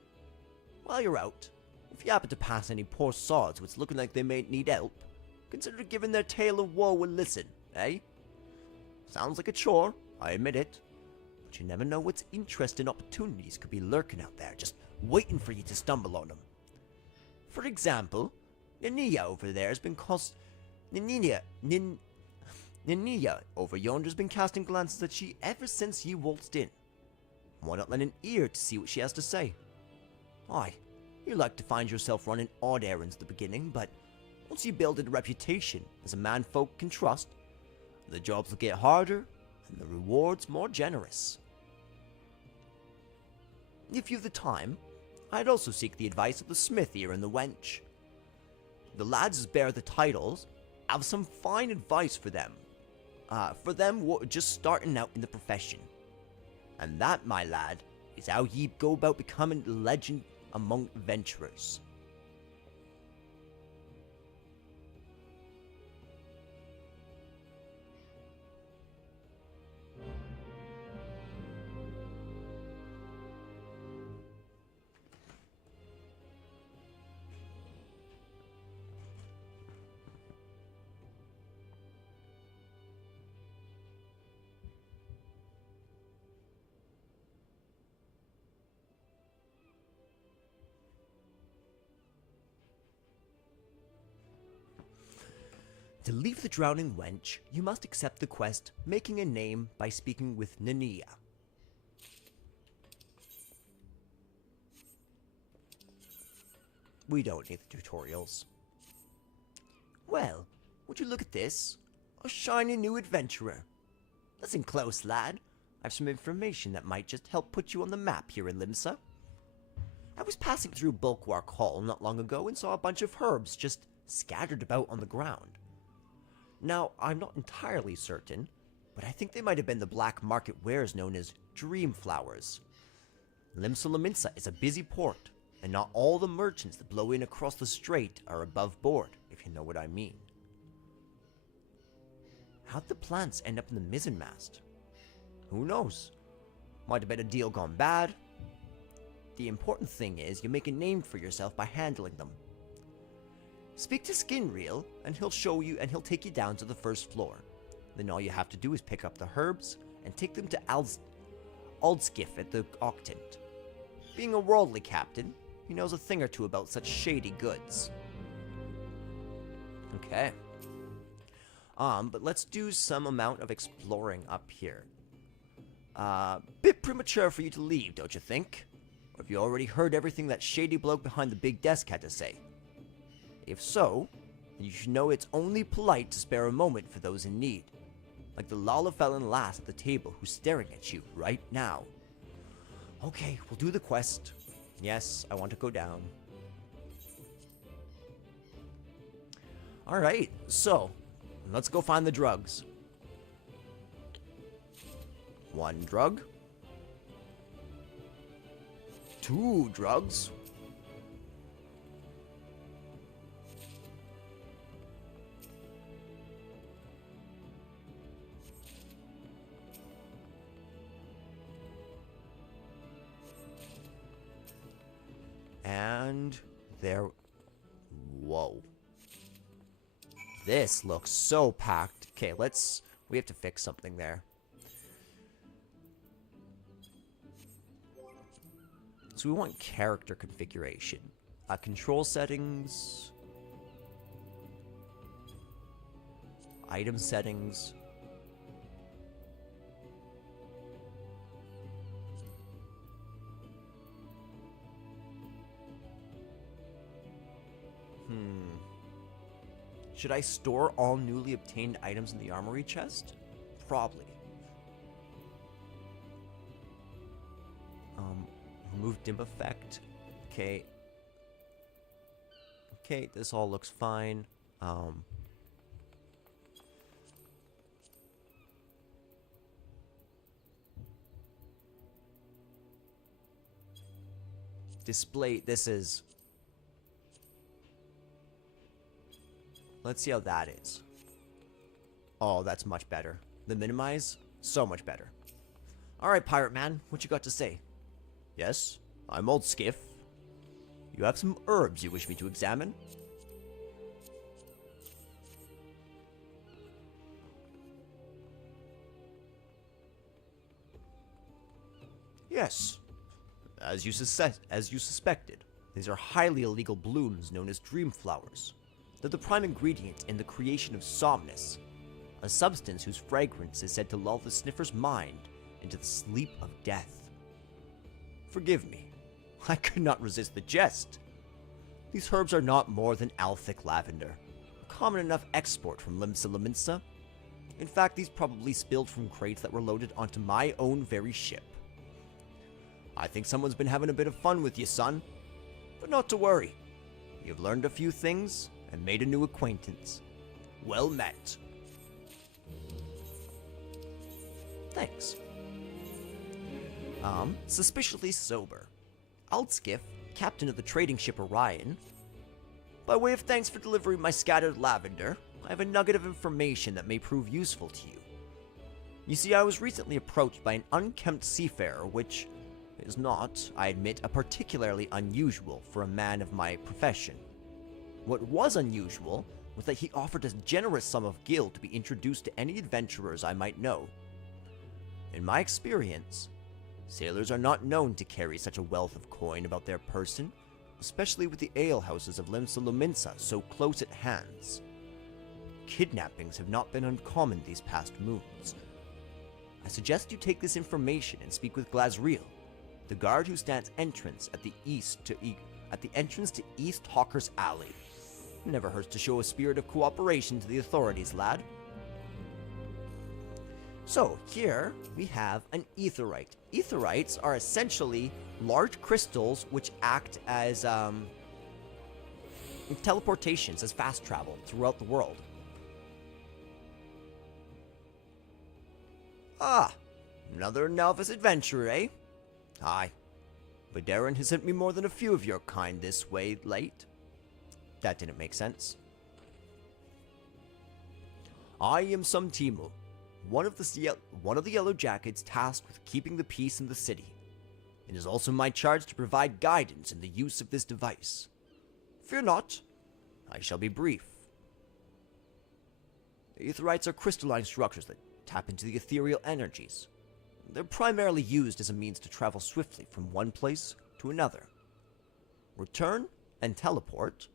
While you're out, if you happen to pass any poor sods which looking like they may need help, consider giving their tale of woe a listen, eh? Sounds like a chore, I admit it, but you never know what interesting opportunities could be lurking out there, just waiting for you to stumble on them. For example, Nania over there has been Nania over yonder's been casting glances at you ever since you waltzed in. Why not lend an ear to see what she has to say? Aye, you like to find yourself running odd errands at the beginning, but once you build a reputation as a man folk can trust, the jobs will get harder and the rewards more generous. If you've the time, I'd also seek the advice of the smith here and the wench. The lads as bear the titles have some fine advice for them just starting out in the profession. And that, my lad, is how ye go about becoming a legend among adventurers. To leave the drowning wench, you must accept the quest, making a name by speaking with Nania. We don't need the tutorials. Well, would you look at this? A shiny new adventurer. Listen close, lad. I have some information that might just help put you on the map here in Limsa. I was passing through Bulwark Hall not long ago and saw a bunch of herbs just scattered about on the ground. Now, I'm not entirely certain, but I think they might have been the black market wares known as dream flowers. Limsa Lominsa is a busy port, and not all the merchants that blow in across the strait are above board, if you know what I mean. How'd the plants end up in the mizzenmast? Who knows? Might have been a deal gone bad. The important thing is you make a name for yourself by handling them. Speak to Skinreel, and he'll show you, and he'll take you down to the first floor. Then all you have to do is pick up the herbs and take them to Aldskiff at the Octant. Being a worldly captain, he knows a thing or two about such shady goods. Okay. But let's do some amount of exploring up here. Bit premature for you to leave, don't you think? Or have you already heard everything that shady bloke behind the big desk had to say? If so, then you should know it's only polite to spare a moment for those in need. Like the Lalafellin lass at the table who's staring at you right now. Okay, we'll do the quest. Yes, I want to go down. Alright, so, let's go find the drugs. One drug. Two drugs. And there... Whoa. This looks so packed. Okay, we have to fix something there. So we want character configuration. Control settings. Item settings. Should I store all newly obtained items in the armory chest? Probably. Remove dim effect. Okay. Okay, this all looks fine. Display, this is... Let's see how that is. Oh, that's much better. The minimize? So much better. Alright, Pirate Man, what you got to say? Yes, I'm Old Skiff. You have some herbs you wish me to examine? Yes. As you suspected, these are highly illegal blooms known as dream flowers. They're the prime ingredient in the creation of somnus, a substance whose fragrance is said to lull the sniffer's mind into the sleep of death. Forgive me, I could not resist the jest. These herbs are not more than Althic lavender, a common enough export from Limsa Lominsa. In fact, these probably spilled from crates that were loaded onto my own very ship. I think someone's been having a bit of fun with you, son. But not to worry. You've learned a few things and made a new acquaintance. Well met. Thanks. Suspiciously sober. Altskiff, captain of the trading ship Orion. By way of thanks for delivering my scattered lavender, I have a nugget of information that may prove useful to you. You see, I was recently approached by an unkempt seafarer, which is not, I admit, a particularly unusual for a man of my profession. What was unusual was that he offered a generous sum of gil to be introduced to any adventurers I might know. In my experience, sailors are not known to carry such a wealth of coin about their person, especially with the alehouses of Limsa Lominsa so close at hands. Kidnappings have not been uncommon these past moons. I suggest you take this information and speak with Glazriel, the guard who stands entrance at the entrance to East Hawker's Alley. Never hurts to show a spirit of cooperation to the authorities, lad. So, here we have an aetheryte. Aetherytes are essentially large crystals which act as teleportations, as fast travel throughout the world. Ah, another novice adventurer, eh? Aye. Vidaran has sent me more than a few of your kind this way late. That didn't make sense. I am Timu, one of the Yellow Jackets tasked with keeping the peace in the city. It is also my charge to provide guidance in the use of this device. Fear not, I shall be brief. The aetherites are crystalline structures that tap into the ethereal energies. They're primarily used as a means to travel swiftly from one place to another. Return and teleport,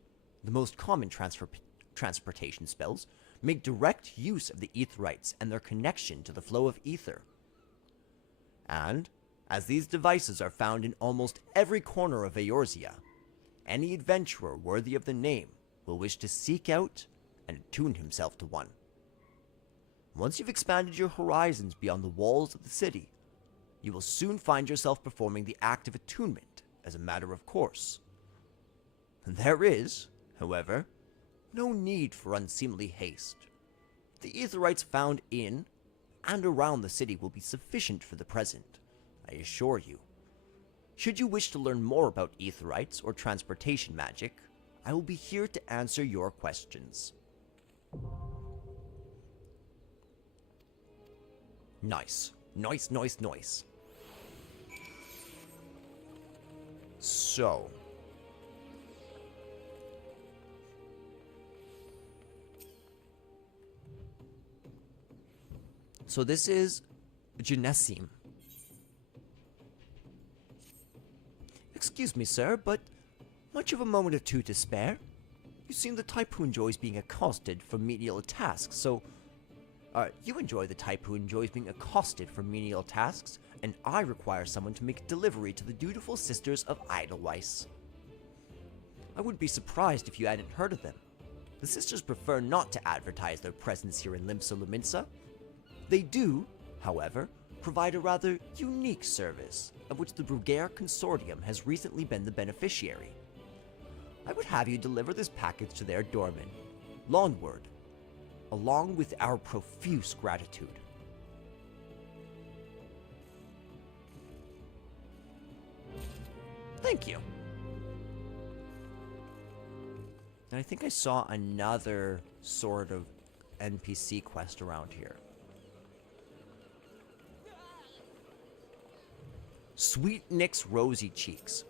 the most common transportation spells, make direct use of the aetherites and their connection to the flow of ether. And, as these devices are found in almost every corner of Eorzea, any adventurer worthy of the name will wish to seek out and attune himself to one. Once you've expanded your horizons beyond the walls of the city, you will soon find yourself performing the act of attunement as a matter of course. There is, however, No need for unseemly haste. The aetherites found in and around the city will be sufficient for the present, I assure you. Should you wish to learn more about aetherites or transportation magic, I will be here to answer your questions. Nice. Nice, nice, nice. So. So this is Genesim. Excuse me, sir, but much of a moment or two to spare? You seem the type who enjoys being accosted for menial tasks, so... you enjoy the type who enjoys being accosted for menial tasks, and I require someone to make delivery to the dutiful sisters of Edelweiss. I wouldn't be surprised if you hadn't heard of them. The sisters prefer not to advertise their presence here in Limsa Lominsa. They do, however, provide a rather unique service, of which the Bruguière Consortium has recently been the beneficiary. I would have you deliver this package to their doorman, Lawnward, along with our profuse gratitude. Thank you. And I think I saw another sort of NPC quest around here. Sweet Nick's Rosy Cheeks.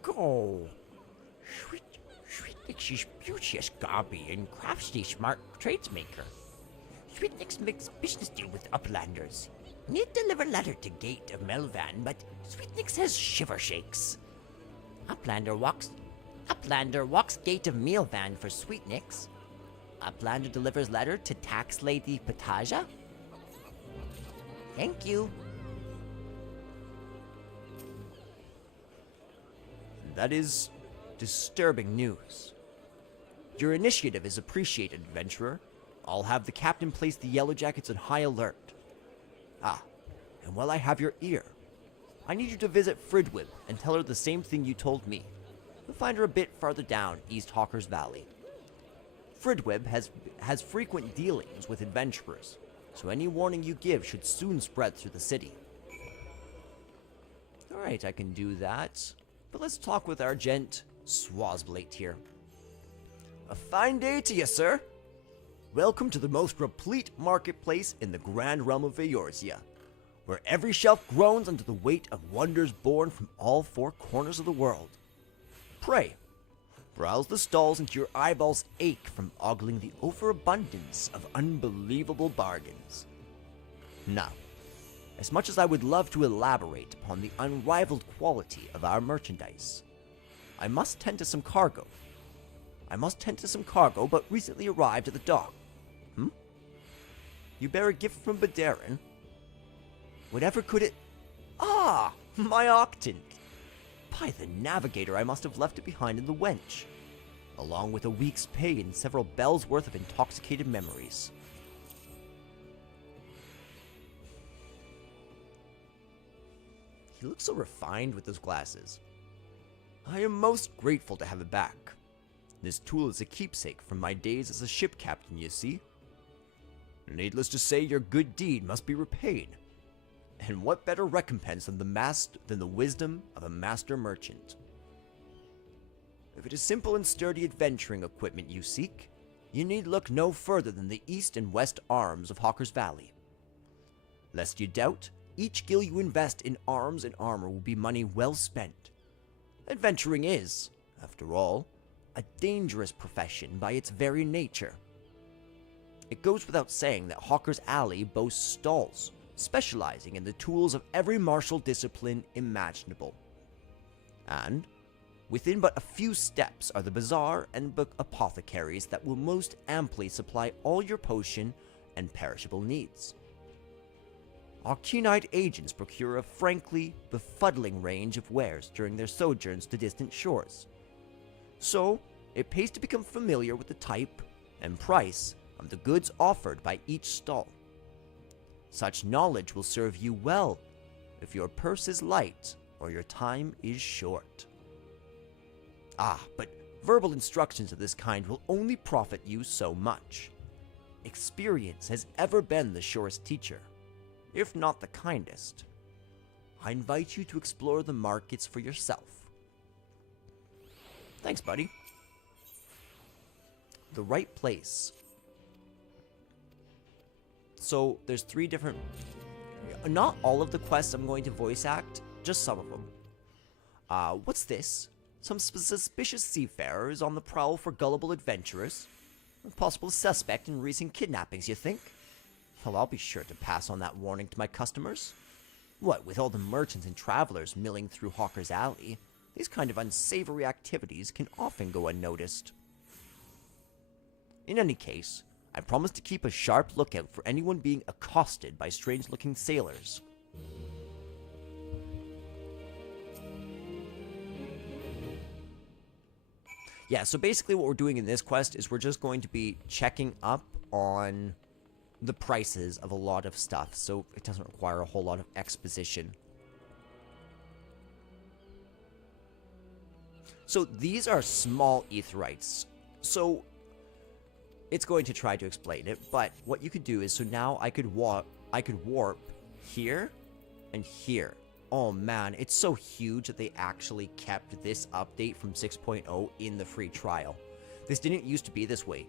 Go. Sweet Nick's beauteous Garby and crafty smart tradesmaker. Sweet Nick's makes business deal with uplanders. Need deliver letter to gate of Melvan, but Sweet Nick's has shiver shakes. Uplander walks gate of Melvan for Sweet Nick's. Uplander delivers letter to tax lady Pataja. Thank you. That is disturbing news. Your initiative is appreciated, adventurer. I'll have the captain place the Yellow Jackets on high alert. Ah, and while I have your ear, I need you to visit Fridwib and tell her the same thing you told me. You'll find her a bit farther down East Hawker's Valley. Fridwib has frequent dealings with adventurers, so any warning you give should soon spread through the city. Alright, I can do that. But let's talk with our gent, Swazblate here. A fine day to you, sir. Welcome to the most replete marketplace in the grand realm of Eorzea, where every shelf groans under the weight of wonders born from all four corners of the world. Pray, browse the stalls until your eyeballs ache from ogling the overabundance of unbelievable bargains. Now, as much as I would love to elaborate upon the unrivaled quality of our merchandise, I must tend to some cargo. But recently arrived at the dock. You bear a gift from Badarin? Whatever could it... Ah! My Octant! By the Navigator, I must have left it behind in the wench, along with a week's pay and several bells' worth of intoxicated memories. He looks so refined with those glasses. I am most grateful to have it back. This tool is a keepsake from my days as a ship captain, you see. Needless to say, your good deed must be repaid. And what better recompense than the wisdom of a master merchant? If it is simple and sturdy adventuring equipment you seek, you need look no further than the east and west arms of Hawker's Valley. Lest you doubt, each gil you invest in arms and armor will be money well spent. Adventuring is, after all, a dangerous profession by its very nature. It goes without saying that Hawker's Alley boasts stalls, specializing in the tools of every martial discipline imaginable. And within but a few steps are the bazaar and apothecaries that will most amply supply all your potion and perishable needs. Our keen-eyed agents procure a frankly befuddling range of wares during their sojourns to distant shores. So, it pays to become familiar with the type and price of the goods offered by each stall. Such knowledge will serve you well if your purse is light or your time is short. Ah, but verbal instructions of this kind will only profit you so much. Experience has ever been the surest teacher, if not the kindest. I invite you to explore the markets for yourself. Thanks, buddy. The right place. So, there's 3 different... Not all of the quests I'm going to voice act, just some of them. What's this? Some suspicious seafarers on the prowl for gullible adventurers? A possible suspect in recent kidnappings, you think? Well, I'll be sure to pass on that warning to my customers. What, with all the merchants and travelers milling through Hawker's Alley, these kind of unsavory activities can often go unnoticed. In any case, I promise to keep a sharp lookout for anyone being accosted by strange-looking sailors. Yeah, so basically what we're doing in this quest is we're just going to be checking up on the prices of a lot of stuff, so it doesn't require a whole lot of exposition. So these are small aetherites, so it's going to try to explain it, but what you could do is, so now I could warp here and here. Oh man, it's so huge that they actually kept this update from 6.0 in the free trial. This didn't used to be this way.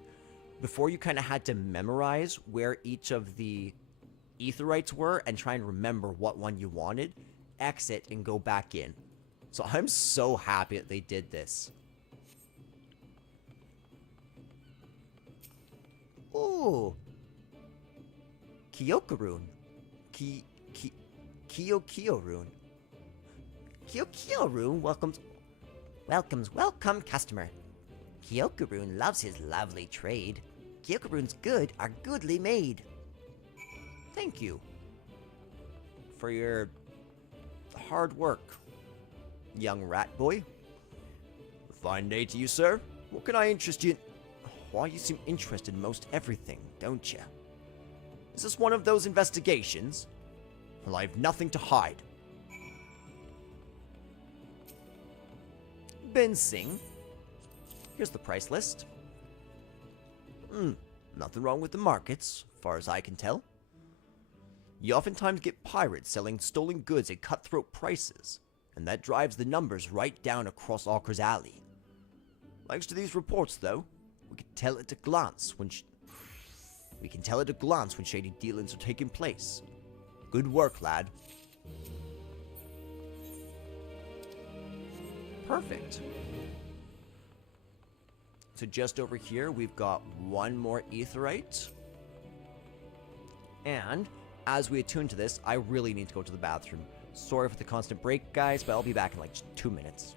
Before, you kind of had to memorize where each of the aetherites were and try and remember what one you wanted, exit, and go back in. So I'm so happy that they did this. Ooh. Kyokarun. Kyokarun. Kyokarun welcome, customer. Kyokarun loves his lovely trade. Kyokarun's good are goodly made. Thank you for your hard work, young rat boy. Fine day to you, sir. What can I interest you in? Why, you seem interested in most everything, don't you? Is this one of those investigations? Well, I have nothing to hide. Ben Singh. Here's the price list. Nothing wrong with the markets, far as I can tell. You oftentimes get pirates selling stolen goods at cutthroat prices, and that drives the numbers right down across Hawker's Alley. Thanks to these reports, though, we can tell at a glance when shady dealings are taking place. Good work, lad. Perfect. So just over here, we've got one more aetherite. And as we attune to this, I really need to go to the bathroom. Sorry for the constant break, guys, but I'll be back in like 2 minutes.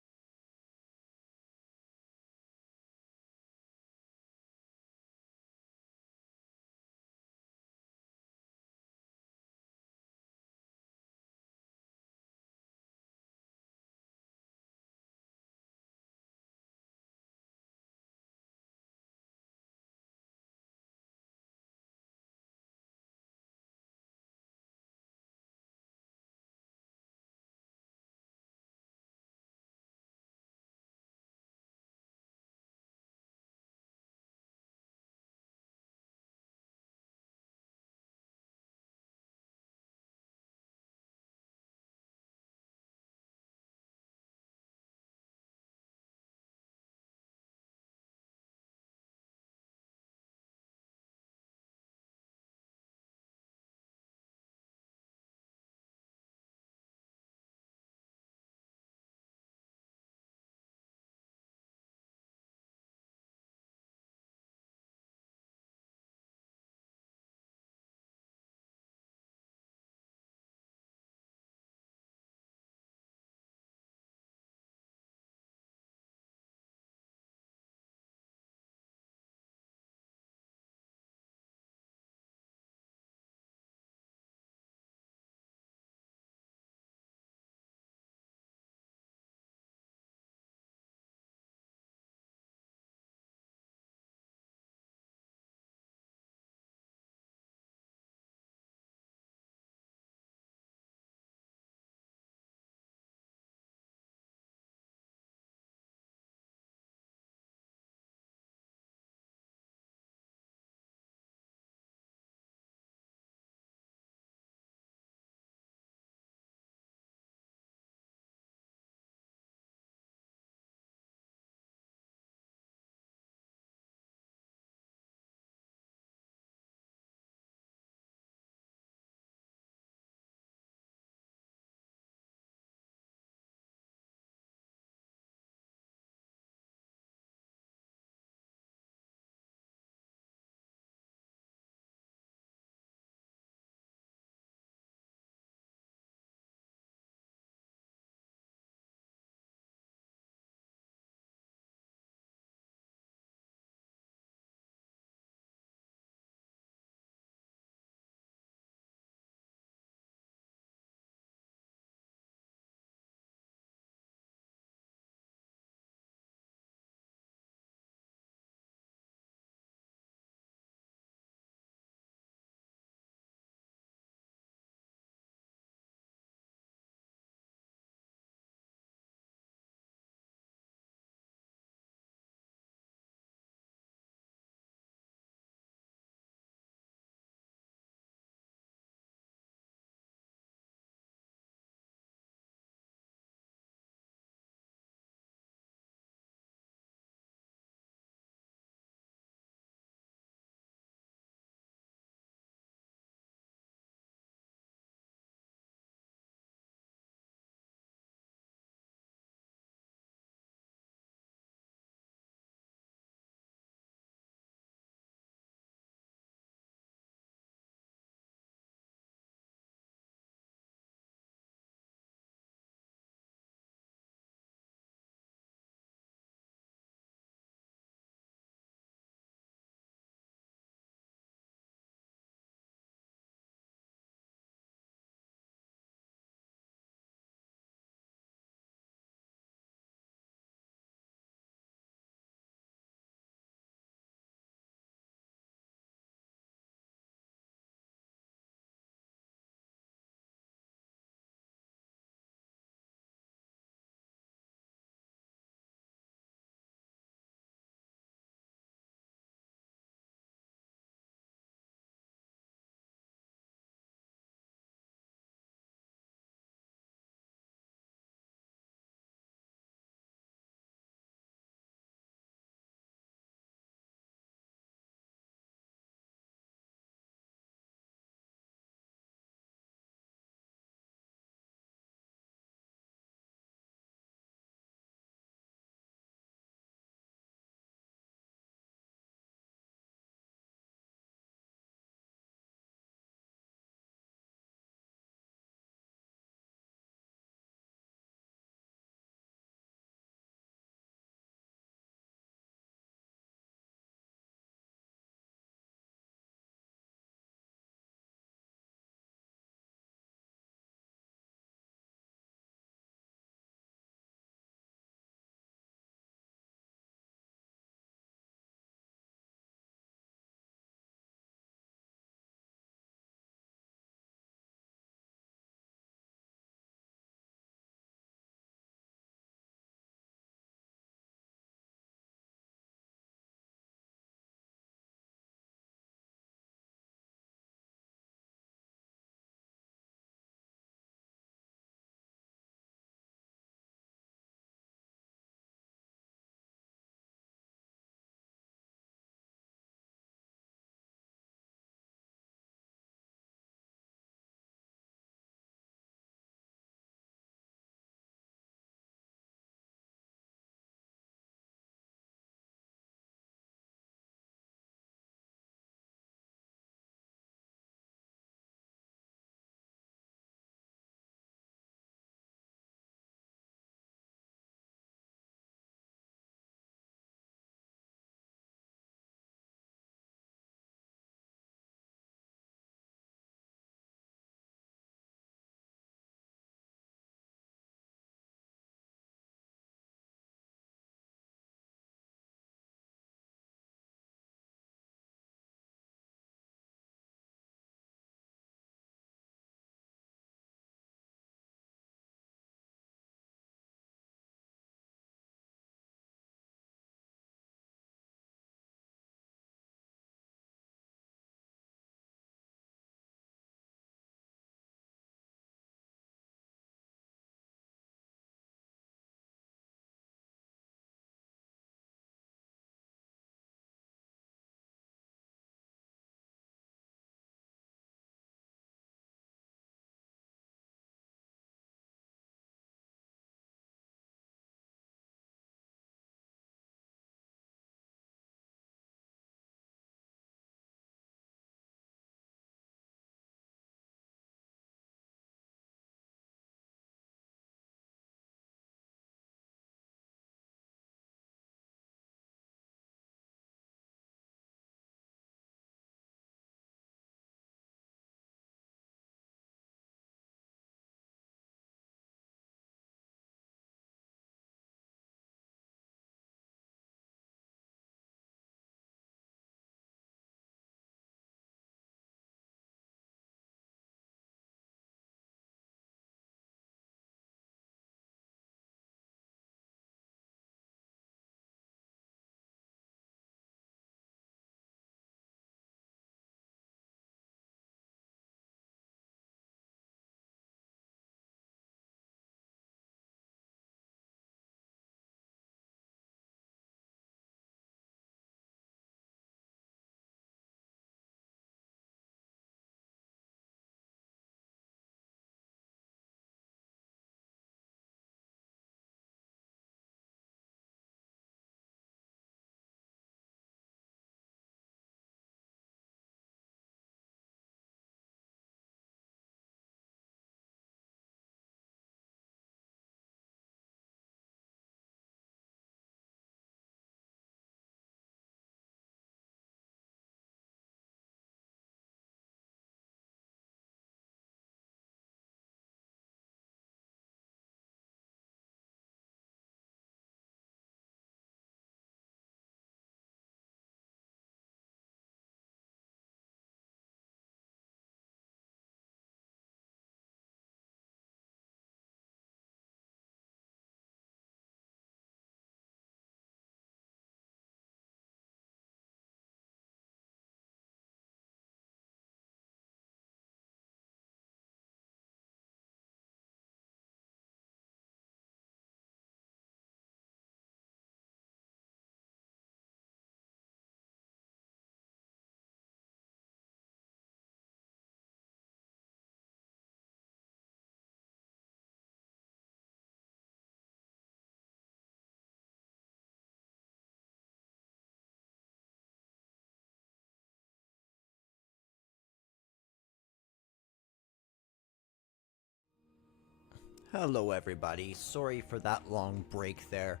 Hello, everybody. Sorry for that long break there.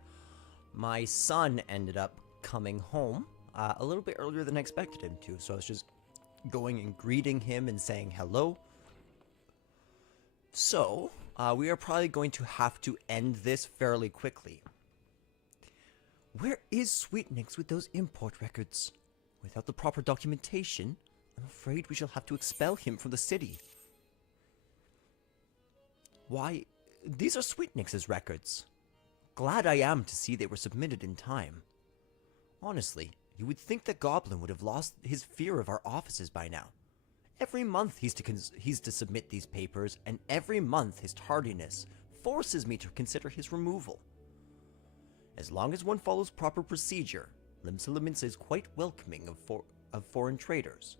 My son ended up coming home a little bit earlier than I expected him to, so I was just going and greeting him and saying hello. So, we are probably going to have to end this fairly quickly. Where is Sweetnix with those import records? Without the proper documentation, I'm afraid we shall have to expel him from the city. Why, these are Sweetnix's records. Glad I am to see they were submitted in time. Honestly, you would think the Goblin would have lost his fear of our offices by now. Every month he's to submit these papers, and every month his tardiness forces me to consider his removal. As long as one follows proper procedure, Limsa Lominsa is quite welcoming of foreign traders.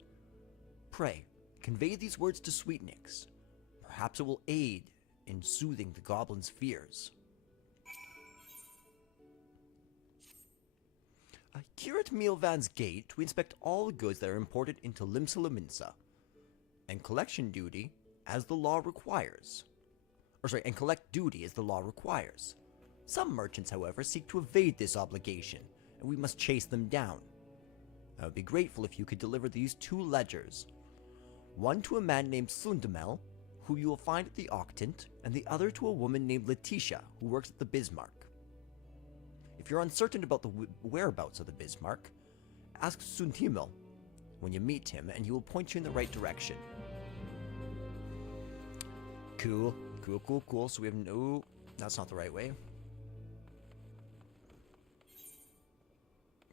Pray, convey these words to Sweetnix. Perhaps it will aid in soothing the Goblin's fears. Here at Mealvan's Gate, we inspect all goods that are imported into Limsa Lominsa, and collection duty as the law requires. And collect duty as the law requires. Some merchants, however, seek to evade this obligation, and we must chase them down. I would be grateful if you could deliver these 2 ledgers. One to a man named Sundamel, who you will find at the Octant, and the other to a woman named Letitia, who works at the Bismarck. If you're uncertain about the whereabouts of the Bismarck, ask Suntimel when you meet him, and he will point you in the right direction. Cool. So we have no... That's not the right way.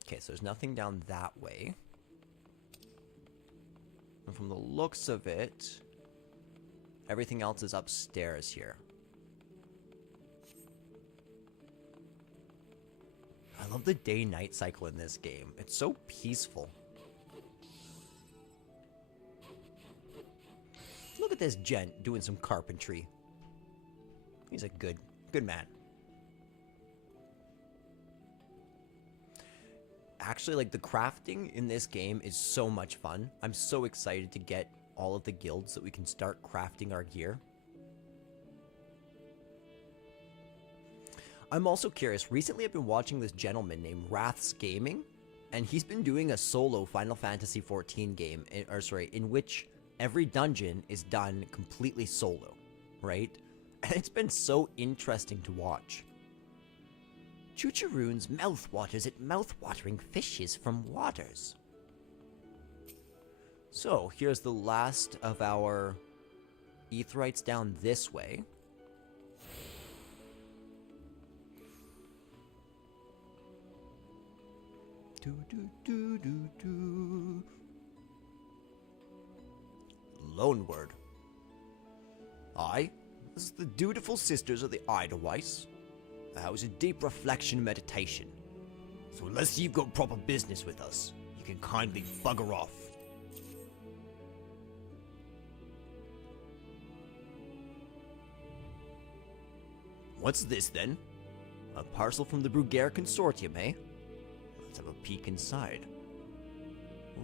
Okay, so there's nothing down that way. And from the looks of it, everything else is upstairs here. I love the day-night cycle in this game. It's so peaceful. Look at this gent doing some carpentry. He's a good man. Actually, like, the crafting in this game is so much fun. I'm so excited to get all of the guilds so that we can start crafting our gear. I'm also curious. Recently, I've been watching this gentleman named Wrath's Gaming, and he's been doing a solo Final Fantasy XIV game, in which every dungeon is done completely solo, right? And it's been so interesting to watch. Chucharoon's mouth waters at mouth-watering fishes from waters. So, here's the last of our Aetherytes down this way. Loanward. Aye, this is the dutiful sisters of the Edelweiss. The house is deep reflection and meditation. So unless you've got proper business with us, you can kindly bugger off. What's this then? A parcel from the Bruguiere Consortium, eh? Let's have a peek inside.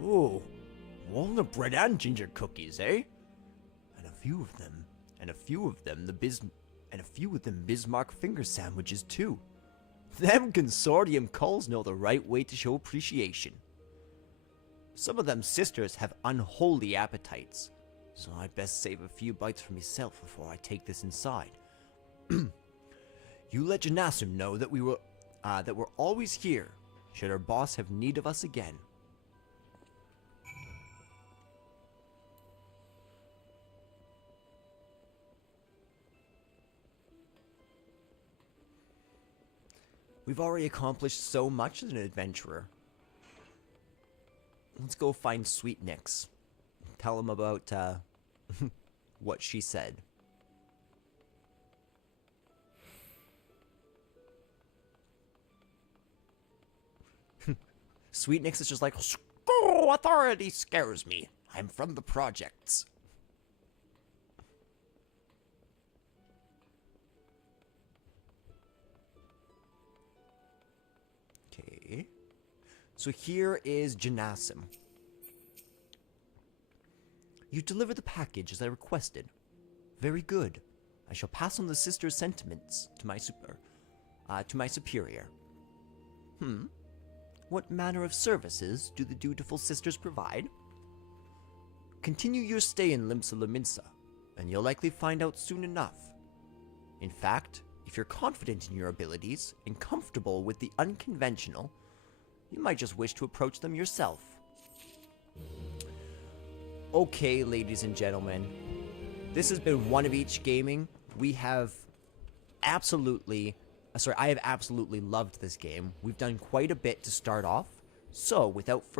Ooh, walnut bread and ginger cookies, eh? And a few of them Bismarck finger sandwiches too. Them consortium culls know the right way to show appreciation. Some of them sisters have unholy appetites, so I'd best save a few bites for myself before I take this inside. You let Janassim know that we're always here, should our boss have need of us again. We've already accomplished so much as an adventurer. Let's go find Sweetnix. Tell him about, what she said. Sweetnix is just like, oh, authority scares me. I'm from the projects. Okay. So here is Janassim. You delivered the package as I requested. Very good. I shall pass on the sister's sentiments to my superior. What manner of services do the dutiful sisters provide? Continue your stay in Limsa Lominsa, and you'll likely find out soon enough. In fact, if you're confident in your abilities and comfortable with the unconventional, you might just wish to approach them yourself. Okay, ladies and gentlemen, this has been One of Each Gaming. I have absolutely loved this game. We've done quite a bit to start off, so without further